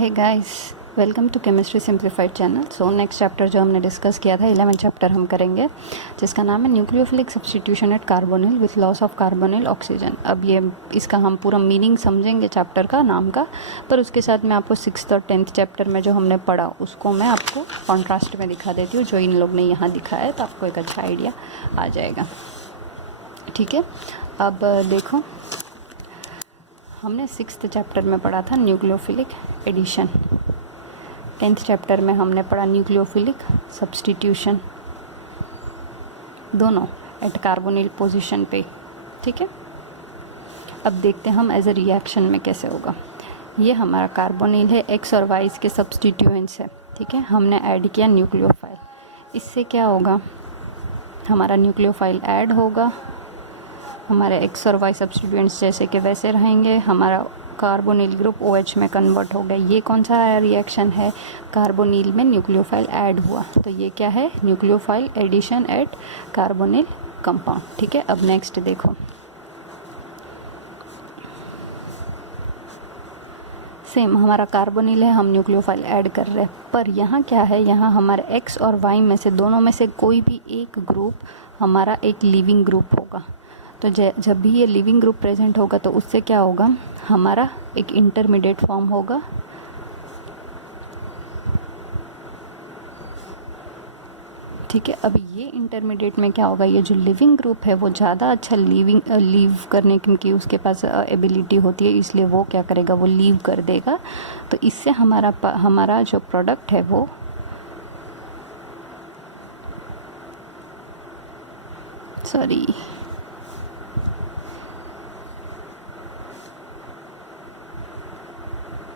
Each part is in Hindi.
Hey guys, welcome to chemistry simplified channel. So next chapter जो हमने डिस्कस किया था 11th चैप्टर हम करेंगे, जिसका नाम है nucleophilic substitution at carbonyl with loss of carbonyl oxygen. अब ये इसका हम पूरा मीनिंग समझेंगे चैप्टर का नाम का, पर उसके साथ मैं आपको 6th और 10th चैप्टर में जो हमने पढ़ा उसको मैं आपको कॉन्ट्रास्ट में दिखा देती हूँ, जो इन लोग ने यहाँ दिखाया है, तो आपको एक अच्छा आइडिया आ जाएगा। ठीक है, अब देखो हमने 6th चैप्टर में पढ़ा था न्यूक्लियोफिलिक एडिशन, 10th चैप्टर में हमने पढ़ा न्यूक्लियोफिलिक सब्स्टिट्यूशन, दोनों एट कार्बोनिल पोजीशन पे। ठीक है, अब देखते हैं हम एज अ रिएक्शन में कैसे होगा। ये हमारा कार्बोनिल है, एक्स और वाई के सब्स्टिट्यूएंट्स है। ठीक है, हमने ऐड किया न्यूक्लियोफाइल, इससे क्या होगा, हमारा न्यूक्लियोफाइल ऐड होगा, हमारे एक्स और वाई सब्स्टिट्यूएंट्स जैसे कि वैसे रहेंगे, हमारा कार्बोनिल ग्रुप OH में कन्वर्ट हो गया। ये कौन सा रिएक्शन है, कार्बोनिल में न्यूक्लियोफाइल ऐड हुआ, तो ये क्या है, nucleophile addition at carbonyl compound. ठीक है, अब नेक्स्ट देखो, सेम हमारा कार्बोनिल है, हम न्यूक्लियोफाइल ऐड कर रहे हैं, पर यहाँ क्या है, यहाँ हमारे एक्स और वाई में से दोनों में से कोई भी एक ग्रुप हमारा एक लिविंग ग्रुप होगा। तो जब भी ये लिविंग ग्रुप प्रेजेंट होगा तो उससे क्या होगा, हमारा एक इंटरमीडिएट फॉर्म होगा। ठीक है, अब ये इंटरमीडिएट में क्या होगा, ये जो लिविंग ग्रुप है वो ज़्यादा अच्छा लीव करने की उसके पास एबिलिटी होती है, इसलिए वो क्या करेगा, वो लीव कर देगा। तो इससे हमारा जो प्रोडक्ट है वो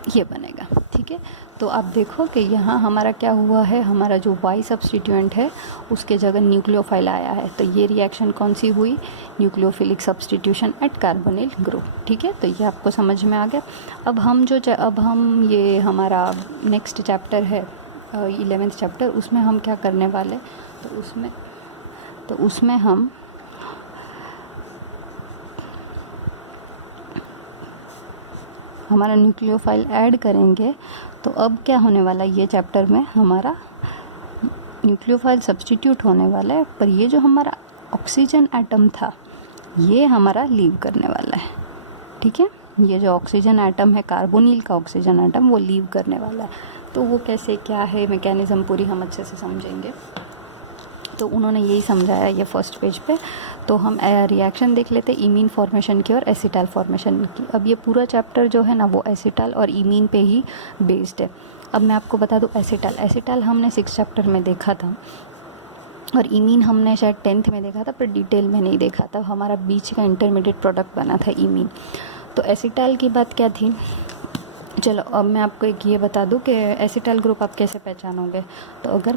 ये बनेगा। ठीक है, तो आप देखो कि यहाँ हमारा क्या हुआ है, हमारा जो वाई सब्स्टिट्यूएंट है उसके जगह न्यूक्लियोफाइल आया है, तो ये रिएक्शन कौन सी हुई, nucleophilic substitution at carbonyl group. ठीक है, तो ये आपको समझ में आ गया। अब हम ये हमारा नेक्स्ट चैप्टर है 11th चैप्टर, उसमें हम क्या करने वाले, तो उसमें हम हमारा न्यूक्लियोफाइल ऐड करेंगे। तो अब क्या होने वाला है, ये चैप्टर में हमारा न्यूक्लियोफाइल सब्स्टिट्यूट होने वाला है, पर ये जो हमारा ऑक्सीजन एटम था ये हमारा लीव करने वाला है। ठीक है, ये जो ऑक्सीजन एटम है, कार्बोनिल का ऑक्सीजन एटम, वो लीव करने वाला है। तो वो कैसे, क्या है मैकेनिज़्म, पूरी हम अच्छे से समझेंगे। तो उन्होंने यही समझाया ये फर्स्ट पेज पे। तो हम रिएक्शन देख लेते इमीन फॉर्मेशन की और एसिटाल फॉर्मेशन की। अब ये पूरा चैप्टर जो है ना वो एसिटाल और इमीन पे ही बेस्ड है। अब मैं आपको बता दूँ, एसिटाल हमने 6th चैप्टर में देखा था और इमीन हमने शायद 10th में देखा था, पर डिटेल में नहीं देखा था। हमारा बीच का इंटरमीडिएट प्रोडक्ट बना था इमीन। तो एसिटाल की बात क्या थी, चलो अब मैं आपको एक ये बता दूं कि एसिटाल ग्रुप आप कैसे पहचानोगे। तो अगर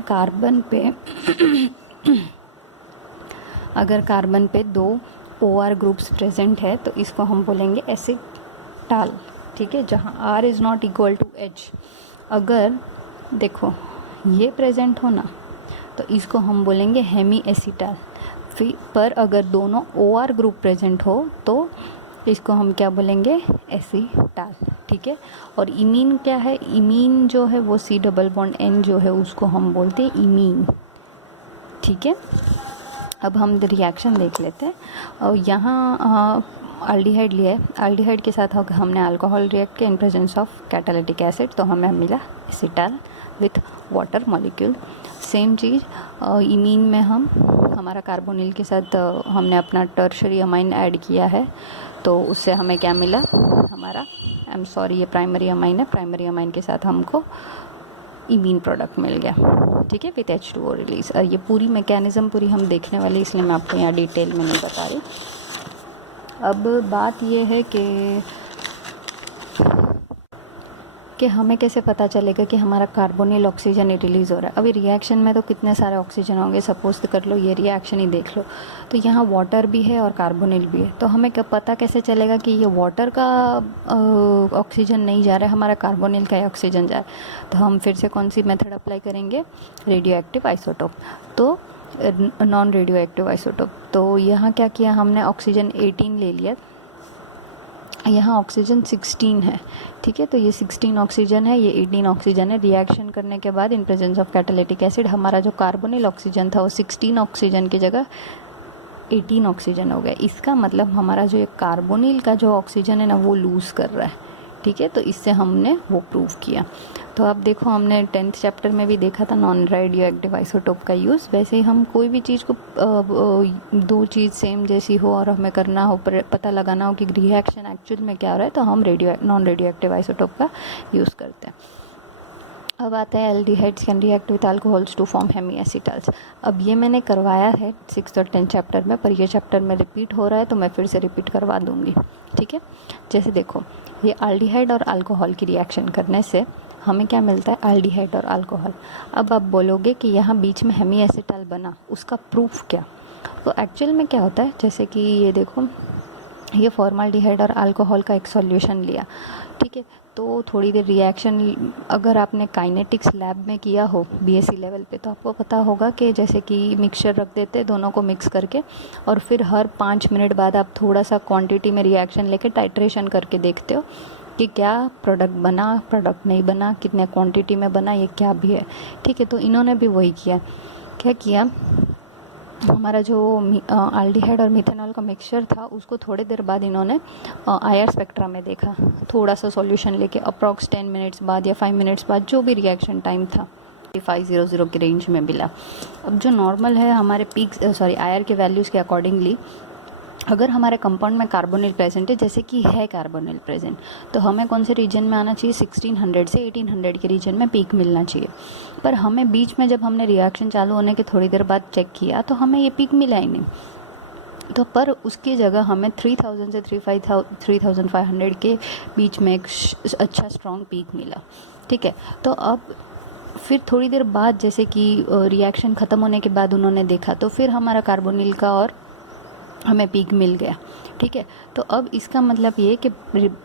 कार्बन पे 2 OR ग्रुप्स प्रेजेंट है तो इसको हम बोलेंगे एसिटाल। ठीक है, जहाँ R is not equal to H, अगर देखो ये प्रेजेंट हो ना तो इसको हम बोलेंगे हेमी एसिटाल। फिर पर अगर दोनों OR ग्रुप प्रेजेंट हो तो इसको हम क्या बोलेंगे, एसिटाल। ठीक है, और इमीन क्या है, इमीन जो है वो C+N जो है उसको हम बोलते हैं इमीन। ठीक है, अब हम रिएक्शन देख लेते हैं। और यहाँ अल्डिहाइड लिया है, अल्डिहाइड के साथ हमने अल्कोहल रिएक्ट किया इन प्रेजेंस ऑफ कैटालिटिक एसिड, तो हमें मिला acetal with water molecule. Same cheese imine में हमारा कार्बोनिल के साथ हमने अपना टर्शरी अमाइन ऐड किया है, तो उससे हमें क्या मिला, हमारा ये प्राइमरी अमाइन है, प्राइमरी अमाइन के साथ हमको इमीन प्रोडक्ट मिल गया। ठीक है, विथ H2O रिलीज। और ये पूरी मैकेनिज़्म पूरी हम देखने वाले, इसलिए मैं आपको यहाँ डिटेल में नहीं बता रही। अब बात ये है कि हमें कैसे पता चलेगा कि हमारा कार्बोनिल ऑक्सीजन रिलीज़ हो रहा है। अभी रिएक्शन में तो कितने सारे ऑक्सीजन होंगे, सपोज कर लो ये रिएक्शन ही देख लो, तो यहाँ वाटर भी है और कार्बोनिल भी है। तो हमें पता कैसे चलेगा कि ये वाटर का ऑक्सीजन नहीं जा रहा है, हमारा कार्बोनिल का ऑक्सीजन जा रहा है। तो हम फिर से कौन सी मेथड अप्लाई करेंगे, रेडियो एक्टिव आइसोटोप, तो नॉन रेडियो एक्टिव आइसोटोप। तो यहाँ क्या किया हमने, ऑक्सीजन 18 ले लिया यहाँ ऑक्सीजन 16 है, ठीक है। तो ये 16 ऑक्सीजन है, ये 18 ऑक्सीजन है। रिएक्शन करने के बाद इन प्रेजेंस ऑफ कैटालिटिक एसिड हमारा जो कार्बोनिल ऑक्सीजन था वो 16 ऑक्सीजन की जगह 18 ऑक्सीजन हो गया। इसका मतलब हमारा जो ये कार्बोनिल का जो ऑक्सीजन है ना वो लूज़ कर रहा है, ठीक है। तो इससे हमने वो प्रूव किया। तो अब देखो हमने 10th चैप्टर में भी देखा था नॉन रेडियो एक्टिव आइसोटोप का यूज़। वैसे ही हम कोई भी चीज़ को दो चीज़ सेम जैसी हो और हमें करना हो, पता लगाना हो कि रिएक्शन एक्चुअल में क्या हो रहा है, तो हम नॉन रेडियो एक्टिव आइसोटोप का यूज़ करते हैं। अब आता है aldehydes can react with alcohols to form hemi acetals. अब ये मैंने करवाया है 6th और 10th चैप्टर में, पर ये चैप्टर में रिपीट हो रहा है तो मैं फिर से रिपीट करवा दूँगी, ठीक है। जैसे देखो ये एल्डिहाइड और अल्कोहल की रिएक्शन करने से हमें क्या मिलता है, एल्डिहाइड और अल्कोहल। अब आप बोलोगे कि यहाँ बीच में हेमी एसिटल बना, उसका प्रूफ क्या। तो एक्चुअल में क्या होता है, जैसे कि ये देखो ये फॉर्मल्डिहाइड और अल्कोहल का एक सॉल्यूशन लिया, ठीक है। तो थोड़ी देर रिएक्शन अगर आपने काइनेटिक्स लैब में किया हो बीएससी लेवल पे तो आपको पता होगा कि जैसे कि मिक्सचर रख देते दोनों को मिक्स करके, और फिर हर 5 मिनट बाद आप थोड़ा सा क्वांटिटी में रिएक्शन लेके टाइट्रेशन करके देखते हो कि क्या प्रोडक्ट बना, प्रोडक्ट नहीं बना, कितने क्वांटिटी में बना, ये क्या भी है, ठीक है। तो इन्होंने भी वही किया। क्या किया, हमारा जो एल्डिहाइड और मिथेनॉल का मिक्सचर था उसको थोड़ी देर बाद इन्होंने आईआर स्पेक्ट्रा में देखा, थोड़ा सा सॉल्यूशन लेके अप्रॉक्स 10 मिनट्स बाद या 5 मिनट्स बाद, जो भी रिएक्शन टाइम था 500 की रेंज में मिला। अब जो नॉर्मल है हमारे पीक आईआर के वैल्यूज़ के अकॉर्डिंगली, अगर हमारे कंपाउंड में कार्बोनिल प्रेजेंट है, जैसे कि है कार्बोनिल प्रेजेंट, तो हमें कौन से रीजन में आना चाहिए, 1600 से 1800 के रीजन में पीक मिलना चाहिए। पर हमें बीच में जब हमने रिएक्शन चालू होने के थोड़ी देर बाद चेक किया तो हमें ये पीक मिला ही नहीं। तो पर उसकी जगह हमें 3000 से 3500 के बीच में एक अच्छा स्ट्रॉन्ग पीक मिला, ठीक है। तो अब फिर थोड़ी देर बाद जैसे कि रिएक्शन ख़त्म होने के बाद उन्होंने देखा तो फिर हमारा कार्बोनिल का और हमें पीक मिल गया, ठीक है। तो अब इसका मतलब ये कि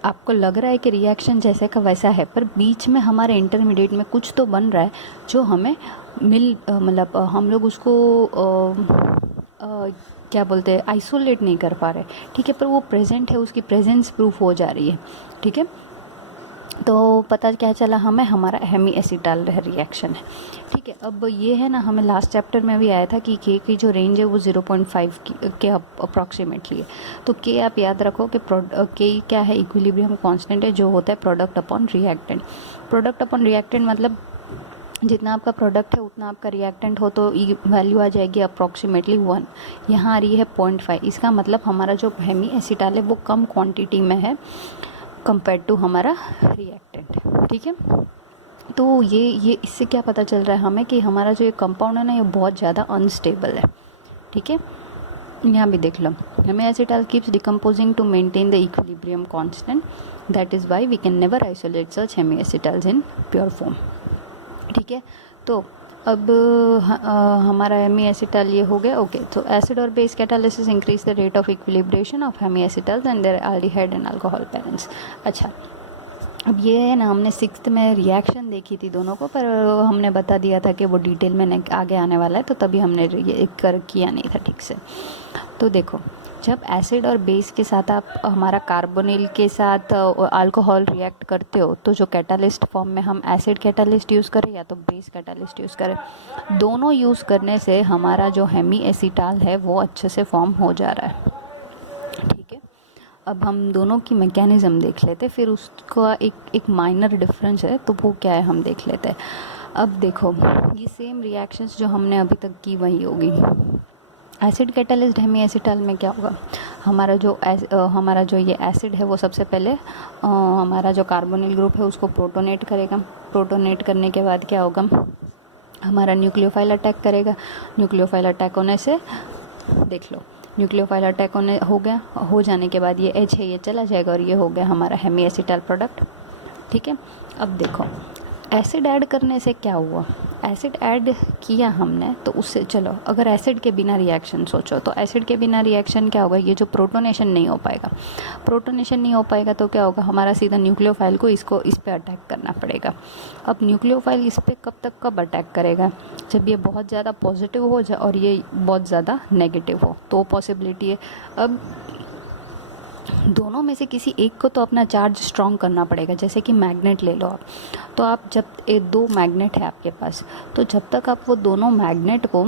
आपको लग रहा है कि रिएक्शन जैसे का वैसा है, पर बीच में हमारे इंटरमीडिएट में कुछ तो बन रहा है जो हमें मतलब हम लोग उसको क्या बोलते हैं, आइसोलेट नहीं कर पा रहे, ठीक है। पर वो प्रेजेंट है, उसकी प्रेजेंस प्रूफ हो जा रही है, ठीक है। तो पता क्या चला हमें, हमारा हेमी एसिटाल रिएक्शन है, ठीक है। अब ये है ना, हमें लास्ट चैप्टर में भी आया था कि के की जो रेंज है वो 0.5 के अप्रॉक्सीमेटली है। तो के आप याद रखो कि के क्या है, इक्विलिब्रियम कांस्टेंट है जो होता है product upon reactant. Product upon reactant मतलब जितना आपका प्रोडक्ट है उतना आपका रिएक्टेंट हो, तो वैल्यू आ जाएगी अप्रॉक्सीमेटली 1। यहाँ आ रही है 0.5। इसका मतलब हमारा जो हेमी एसिटाल है वो कम क्वांटिटी में है कंपेयर टू हमारा रिएक्टेंट, ठीक है। तो ये इससे क्या पता चल रहा है हमें कि हमारा जो ये कंपाउंड है ना ये बहुत ज़्यादा अनस्टेबल है, ठीक है। यहाँ भी देख लो, hemi acetal keeps decomposing to maintain the equilibrium constant, that is why we can never isolate such hemi acetals in pure form, ठीक है। तो अब हमारा हेमी एसिटाल ये हो गया, ओके। तो एसिड और base catalysis increase the rate of equilibration of hemi acetals and their aldehyde and alcohol parents. अच्छा, अब ये है ना, हमने 6th में रिएक्शन देखी थी दोनों को, पर हमने बता दिया था कि वो डिटेल में आगे आने वाला है, तो तभी हमने ये किया नहीं था ठीक से। तो देखो, जब एसिड और बेस के साथ आप हमारा कार्बोनिल के साथ अल्कोहल रिएक्ट करते हो, तो जो कैटालिस्ट फॉर्म में हम एसिड कैटालिस्ट यूज़ करें या तो बेस कैटालिस्ट यूज़ करें, दोनों यूज़ करने से हमारा जो हेमी एसिटाल है वो अच्छे से फॉर्म हो जा रहा है, ठीक है। अब हम दोनों की मैकेनिज़्म देख लेते, फिर उसका एक माइनर डिफरेंस है तो वो क्या है हम देख लेते हैं। अब देखो, ये सेम रिएक्शंस जो हमने अभी तक की वही होगी। एसिड कैटालिस्ट हेमी एसिटाल में क्या होगा, हमारा जो ये एसिड है वो सबसे पहले हमारा जो कार्बोनिल ग्रुप है उसको प्रोटोनेट करेगा। प्रोटोनेट करने के बाद क्या होगा, हमारा न्यूक्लियोफाइल अटैक करेगा। न्यूक्लियोफाइल अटैक होने से देख लो, न्यूक्लियोफाइल अटैक हो जाने के बाद ये H है ये चला जाएगा और ये हो गया हमारा हेमी एसिटाल प्रोडक्ट, ठीक है। अब देखो, एसिड ऐड करने से क्या हुआ, एसिड ऐड किया हमने तो उससे, चलो अगर एसिड के बिना रिएक्शन सोचो, तो एसिड के बिना रिएक्शन क्या होगा, ये जो प्रोटोनेशन नहीं हो पाएगा। प्रोटोनेशन नहीं हो पाएगा तो क्या होगा, हमारा सीधा न्यूक्लियोफाइल को इस पे अटैक करना पड़ेगा। अब न्यूक्लियोफाइल इस पे कब अटैक करेगा, जब ये बहुत ज़्यादा पॉजिटिव हो जाए और ये बहुत ज़्यादा नेगेटिव हो, तो पॉसिबिलिटी है। अब दोनों में से किसी एक को तो अपना चार्ज स्ट्रॉन्ग करना पड़ेगा। जैसे कि मैग्नेट ले लो आप, तो आप जब दो मैग्नेट है आपके पास, तो जब तक आप वो दोनों मैग्नेट को,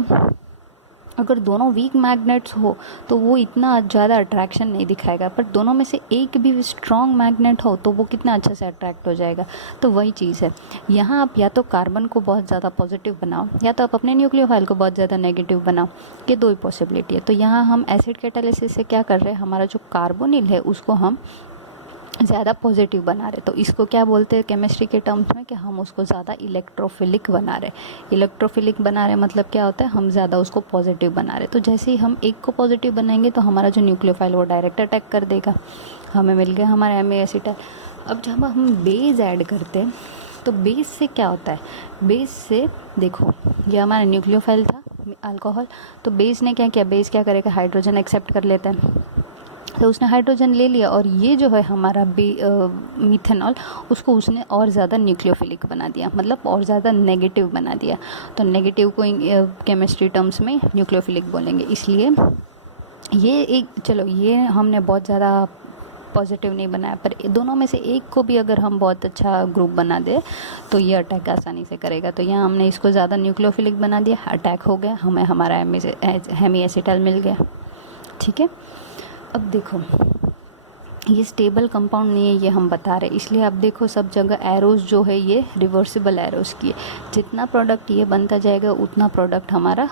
अगर दोनों वीक मैग्नेट्स हो तो वो इतना ज़्यादा अट्रैक्शन नहीं दिखाएगा, पर दोनों में से एक भी स्ट्रॉन्ग मैग्नेट हो तो वो कितना अच्छे से अट्रैक्ट हो जाएगा। तो वही चीज़ है यहाँ, आप या तो कार्बन को बहुत ज़्यादा पॉजिटिव बनाओ या तो आप अपने न्यूक्लियोफाइल को बहुत ज़्यादा नेगेटिव बनाओ, ये दो ही पॉसिबिलिटी है। तो यहाँ हम एसिड कैटालिसिस से क्या कर रहे हैं, हमारा जो कार्बोनिल है उसको हम ज़्यादा पॉजिटिव बना रहे। तो इसको क्या बोलते हैं केमिस्ट्री के टर्म्स में, कि हम उसको ज़्यादा इलेक्ट्रोफिलिक बना रहे। इलेक्ट्रोफिलिक बना रहे मतलब क्या होता है, हम ज़्यादा उसको पॉजिटिव बना रहे। तो जैसे ही हम एक को पॉजिटिव बनाएंगे तो हमारा जो न्यूक्लियोफाइल वो डायरेक्ट अटैक कर देगा, हमें मिल गया हमारा एसिटाइल। अब जब हम बेस ऐड करते हैं तो बेस से क्या होता है, बेस से देखो ये हमारा न्यूक्लियोफाइल था अल्कोहल, तो बेस ने क्या किया, बेस क्या करेगा, हाइड्रोजन एक्सेप्ट कर लेता है। तो उसने हाइड्रोजन ले लिया और ये जो है हमारा मिथेनॉल, उसको उसने और ज़्यादा न्यूक्लियोफिलिक बना दिया, मतलब और ज़्यादा नेगेटिव बना दिया। तो नेगेटिव को केमिस्ट्री टर्म्स में न्यूक्लियोफिलिक बोलेंगे। इसलिए ये एक, चलो ये हमने बहुत ज़्यादा पॉजिटिव नहीं बनाया, पर दोनों में से एक को भी अगर हम बहुत अच्छा ग्रुप बना दे तो ये अटैक आसानी से करेगा। तो यहाँ हमने इसको ज़्यादा न्यूक्लियोफिलिक बना दिया, अटैक हो गया, हमें हमारा हेमी एसिटाइल मिल गया। ठीक है, अब देखो ये स्टेबल कंपाउंड नहीं है, ये हम बता रहे, इसलिए आप देखो सब जगह एरोज जो है ये रिवर्सिबल एरोज की है। जितना प्रोडक्ट ये बनता जाएगा उतना प्रोडक्ट हमारा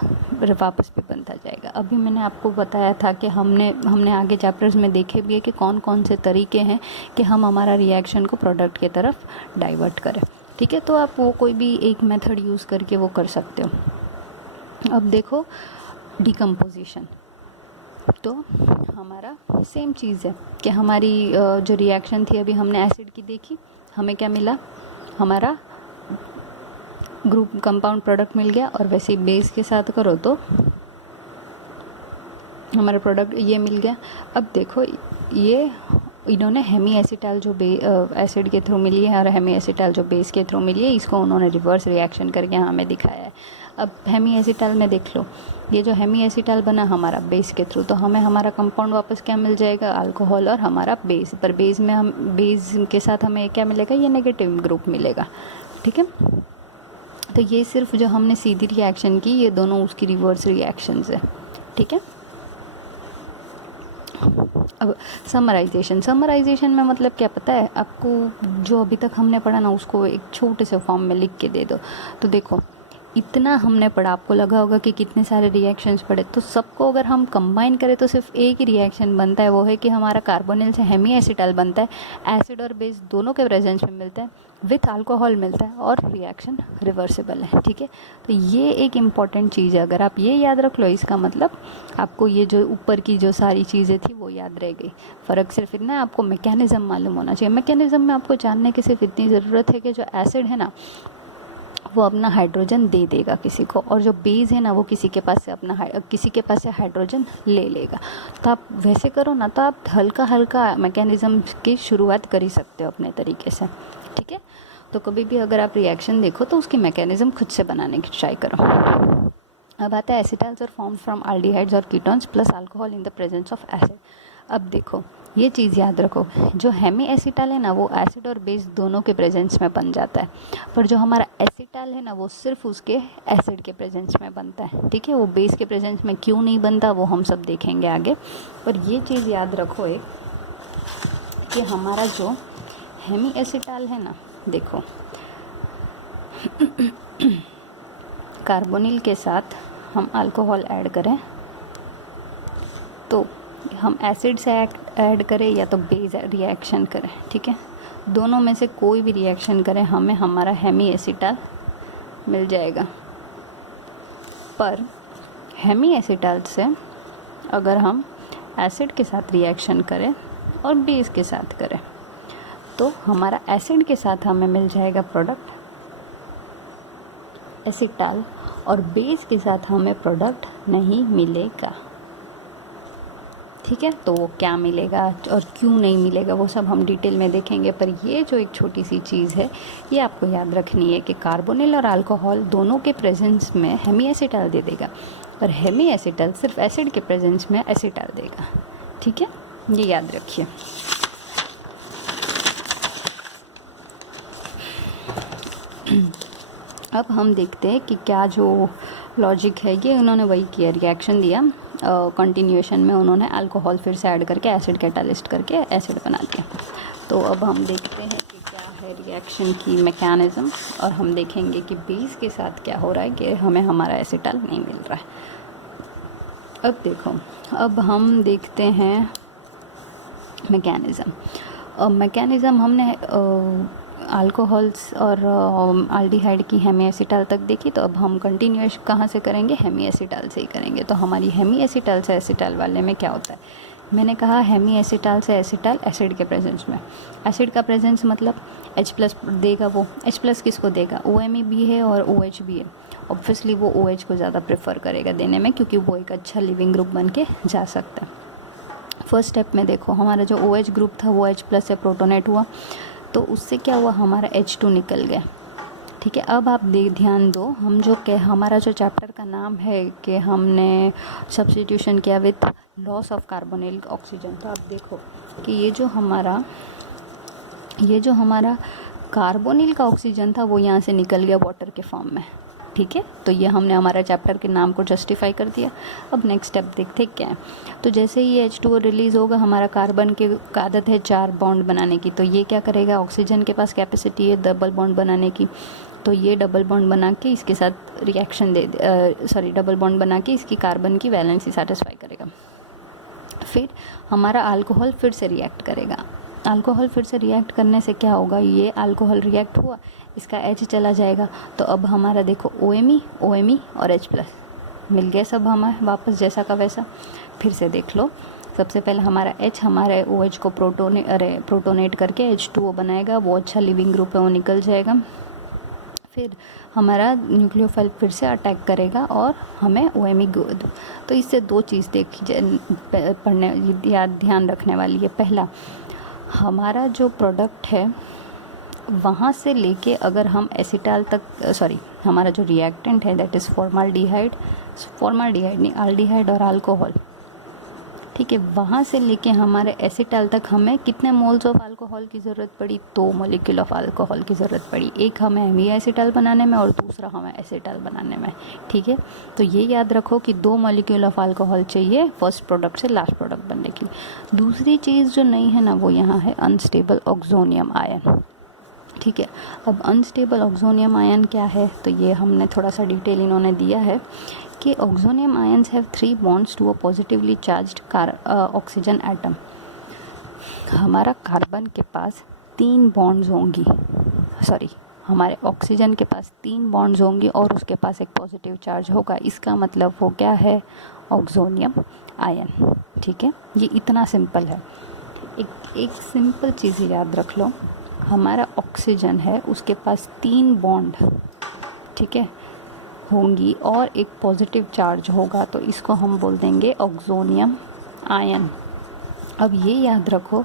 वापस भी बनता जाएगा। अभी मैंने आपको बताया था कि हमने आगे चैप्टर्स में देखे भी है कि कौन कौन से तरीके हैं कि हम हमारा रिएक्शन को प्रोडक्ट की तरफ डाइवर्ट करें। ठीक है, तो आप वो कोई भी एक मेथड यूज़ करके वो कर सकते हो। अब देखो डिकम्पोजिशन, तो हमारा सेम चीज़ है कि हमारी जो रिएक्शन थी अभी हमने एसिड की देखी, हमें क्या मिला, हमारा ग्रुप कंपाउंड प्रोडक्ट मिल गया। और वैसे बेस के साथ करो तो हमारा प्रोडक्ट ये मिल गया। अब देखो ये इन्होंने हेमी एसिटाइल जो एसिड के थ्रू मिली है और हेमी एसिटाइल जो बेस के थ्रू मिली है, इसको उन्होंने रिवर्स रिएक्शन करके हमें दिखाया है। अब हेमी एसिटाइल में देख लो, ये जो हेमी एसिटाइल बना हमारा बेस के थ्रू, तो हमें हमारा कंपाउंड वापस क्या मिल जाएगा, अल्कोहल और हमारा बेस। पर बेस में हम बेस के साथ हमें क्या मिलेगा, ये नेगेटिव ग्रुप मिलेगा। ठीक है, तो ये सिर्फ जो हमने सीधी रिएक्शन की, ये दोनों उसकी रिवर्स रिएक्शंस है। ठीक है, अब समराइजेशन में मतलब क्या पता है आपको, जो अभी तक हमने पढ़ा ना उसको एक छोटे से फॉर्म में लिख के दे दो। तो देखो इतना हमने पढ़ा, आपको लगा होगा कि कितने सारे रिएक्शंस पढ़े, तो सबको अगर हम कंबाइन करें तो सिर्फ एक ही रिएक्शन बनता है, वो है कि हमारा कार्बोनिल से हेमी एसिटाइल बनता है, एसिड और बेस दोनों के प्रेजेंस में मिलता है, विथ अल्कोहल मिलता है और रिएक्शन रिवर्सिबल है। ठीक है, तो ये एक इम्पॉर्टेंट चीज़ है, अगर आप ये याद रख लो इसका मतलब आपको ये जो ऊपर की जो सारी चीज़ें थी वो याद रह गई। फ़र्क सिर्फ इतना है, आपको मैकेनिज़्म मालूम होना चाहिए। मैकेनिज़्म में आपको जानने की सिर्फ इतनी ज़रूरत है कि जो एसिड है ना वो अपना हाइड्रोजन दे देगा किसी को, और जो बेस है ना वो किसी के पास से हाइड्रोजन ले लेगा। तो आप वैसे करो ना, तो आप हल्का हल्का मैकेनिज़्म की शुरुआत कर ही सकते हो अपने तरीके से। ठीक है, तो कभी भी अगर आप रिएक्शन देखो तो उसकी मैकेनिज़्म खुद से बनाने की ट्राई करो। अब आता है एसिटाइल्स आर फॉर्म फ्रॉम एल्डिहाइड्स और ketones plus alcohol in the presence of acid. अब देखो ये चीज़ याद रखो, जो हेमी एसिटाइल है ना वो एसिड और बेस दोनों के प्रेजेंस में बन जाता है, पर जो हमारा एसिटाइल है ना वो सिर्फ उसके एसिड के प्रेजेंस में बनता है। ठीक है, वो बेस के प्रेजेंस में क्यों नहीं बनता वो हम सब देखेंगे आगे। पर ये चीज़ याद रखो एक, कि हमारा जो हेमी एसिटाइल है ना, देखो कार्बोनिल के साथ हम अल्कोहल ऐड करें तो हम एसिड से ऐड करें या तो बेस रिएक्शन करें, ठीक है, दोनों में से कोई भी रिएक्शन करें हमें हमारा हेमी एसिटाइल मिल जाएगा। पर हेमी एसिटाइल से अगर हम एसिड के साथ रिएक्शन करें और बेस के साथ करें तो हमारा एसिड के साथ हमें मिल जाएगा प्रोडक्ट एसिटाइल, और बेस के साथ हमें प्रोडक्ट नहीं मिलेगा। ठीक है, तो वो क्या मिलेगा और क्यों नहीं मिलेगा वो सब हम डिटेल में देखेंगे। पर ये जो एक छोटी सी चीज़ है ये आपको याद रखनी है कि कार्बोनिल और अल्कोहल दोनों के प्रेजेंस में हेमी एसिटाइल दे देगा, और हेमी एसिटाइल सिर्फ एसिड के प्रेजेंस में एसिटाइल देगा। ठीक है, ये याद रखिए। अब हम देखते हैं कि क्या जो लॉजिक है ये उन्होंने वही किया, रिएक्शन दिया, कंटिन्यूएशन में उन्होंने अल्कोहल फिर से ऐड करके एसिड कैटालिस्ट करके एसिड बना दिया। तो अब हम देखते हैं कि क्या है रिएक्शन की मैकेनिज़्म, और हम देखेंगे कि बेस के साथ क्या हो रहा है कि हमें हमारा एसिटाल नहीं मिल रहा है। अब देखो, अब हम देखते हैं मैकेनिज़्म हमने अल्कोहल्स और एल्डिहाइड की हेमी एसिटाल तक देखी, तो अब हम कंटिन्यूएशन कहाँ से करेंगे, हेमी एसिटाल से ही करेंगे। तो हमारी हेमी एसिटाल से एसिटाल वाले में क्या होता है, मैंने कहा हेमी एसिटाल से एसिटाल एसिड के प्रेजेंस में, एसिड का प्रेजेंस मतलब H+ देगा, वो H+ किसको देगा, OMe भी है और OH भी है। ऑब्वियसली वो OH को ज़्यादा प्रेफर करेगा देने में, क्योंकि वो एक अच्छा लिविंग ग्रुप बन के जा सकता है। फर्स्ट स्टेप में देखो, हमारा जो OH ग्रुप था वो H+ से प्रोटोनेट हुआ, तो उससे क्या हुआ, हमारा H2 निकल गया। ठीक है, अब आप ध्यान दो, हम जो हमारा जो चैप्टर का नाम है कि हमने सब्स्टिट्यूशन किया with loss of carbonyl oxygen. तो आप देखो कि ये जो हमारा कार्बोनिल का ऑक्सीजन था वो यहाँ से निकल गया वाटर के फॉर्म में। ठीक है, तो ये हमने हमारा चैप्टर के नाम को जस्टिफाई कर दिया। अब नेक्स्ट स्टेप देखते क्या है। तो जैसे ही H2O रिलीज़ होगा, हमारा कार्बन की आदत है 4 बॉन्ड बनाने की, तो ये क्या करेगा, ऑक्सीजन के पास कैपेसिटी है डबल बॉन्ड बनाने की, तो ये डबल बॉन्ड बना के इसके साथ रिएक्शन डबल बॉन्ड बना के इसकी कार्बन की वैलेंसी सेटिस्फाई करेगा। फिर हमारा अल्कोहल फिर से रिएक्ट करेगा। अल्कोहल फिर से रिएक्ट करने से क्या होगा, ये अल्कोहल रिएक्ट हुआ, इसका H चला जाएगा, तो अब हमारा देखो OMe और H+ मिल गया सब हमें वापस जैसा का वैसा। फिर से देख लो, सबसे पहले हमारा H हमारे OH को प्रोटोनेट करके H2O बनाएगा, वो अच्छा लिविंग ग्रुप है, वो निकल जाएगा। फिर हमारा न्यूक्लियोफाइल फिर से अटैक करेगा और हमें OMe तो इससे 2 चीज़ ध्यान रखने वाली है। पहला, हमारा जो प्रोडक्ट है वहाँ से लेके अगर हम एसिटाल तक हमारा जो रिएक्टेंट है दैट इज़ फॉर्माल्डिहाइड नहीं, एल्डिहाइड और अल्कोहल, ठीक है, वहाँ से लेके हमारे एसिटाल तक हमें कितने मोल्स ऑफ अल्कोहल की ज़रूरत पड़ी, 2 मॉलिक्यूल ऑफ अल्कोहल की ज़रूरत पड़ी। एक हमें हेमी एसिटाल बनाने में और दूसरा हमें एसिटाल बनाने में। ठीक है, तो ये याद रखो कि 2 मॉलिक्यूल ऑफ अल्कोहल चाहिए फर्स्ट प्रोडक्ट से लास्ट प्रोडक्ट बनने के लिए। दूसरी चीज़ जो नहीं है ना, वो यहाँ है अनस्टेबल ऑक्सोनियम आयन। ठीक है, अब अनस्टेबल ऑक्सोनियम आयन क्या है, तो ये हमने थोड़ा सा डिटेल इन्होंने दिया है कि oxonium ions have 3 bonds to a positively charged oxygen atom. हमारा कार्बन के पास 3 बॉन्ड्स होंगी, हमारे ऑक्सीजन के पास 3 बॉन्ड्स होंगी और उसके पास एक पॉजिटिव चार्ज होगा। इसका मतलब वो क्या है, ऑक्सोनियम आयन। ठीक है, ये इतना सिंपल है। एक सिंपल चीज़ याद रख लो, हमारा ऑक्सीजन है उसके पास 3 बॉन्ड, ठीक है, होंगी और एक पॉजिटिव चार्ज होगा, तो इसको हम बोल देंगे ऑक्सोनियम आयन। अब ये याद रखो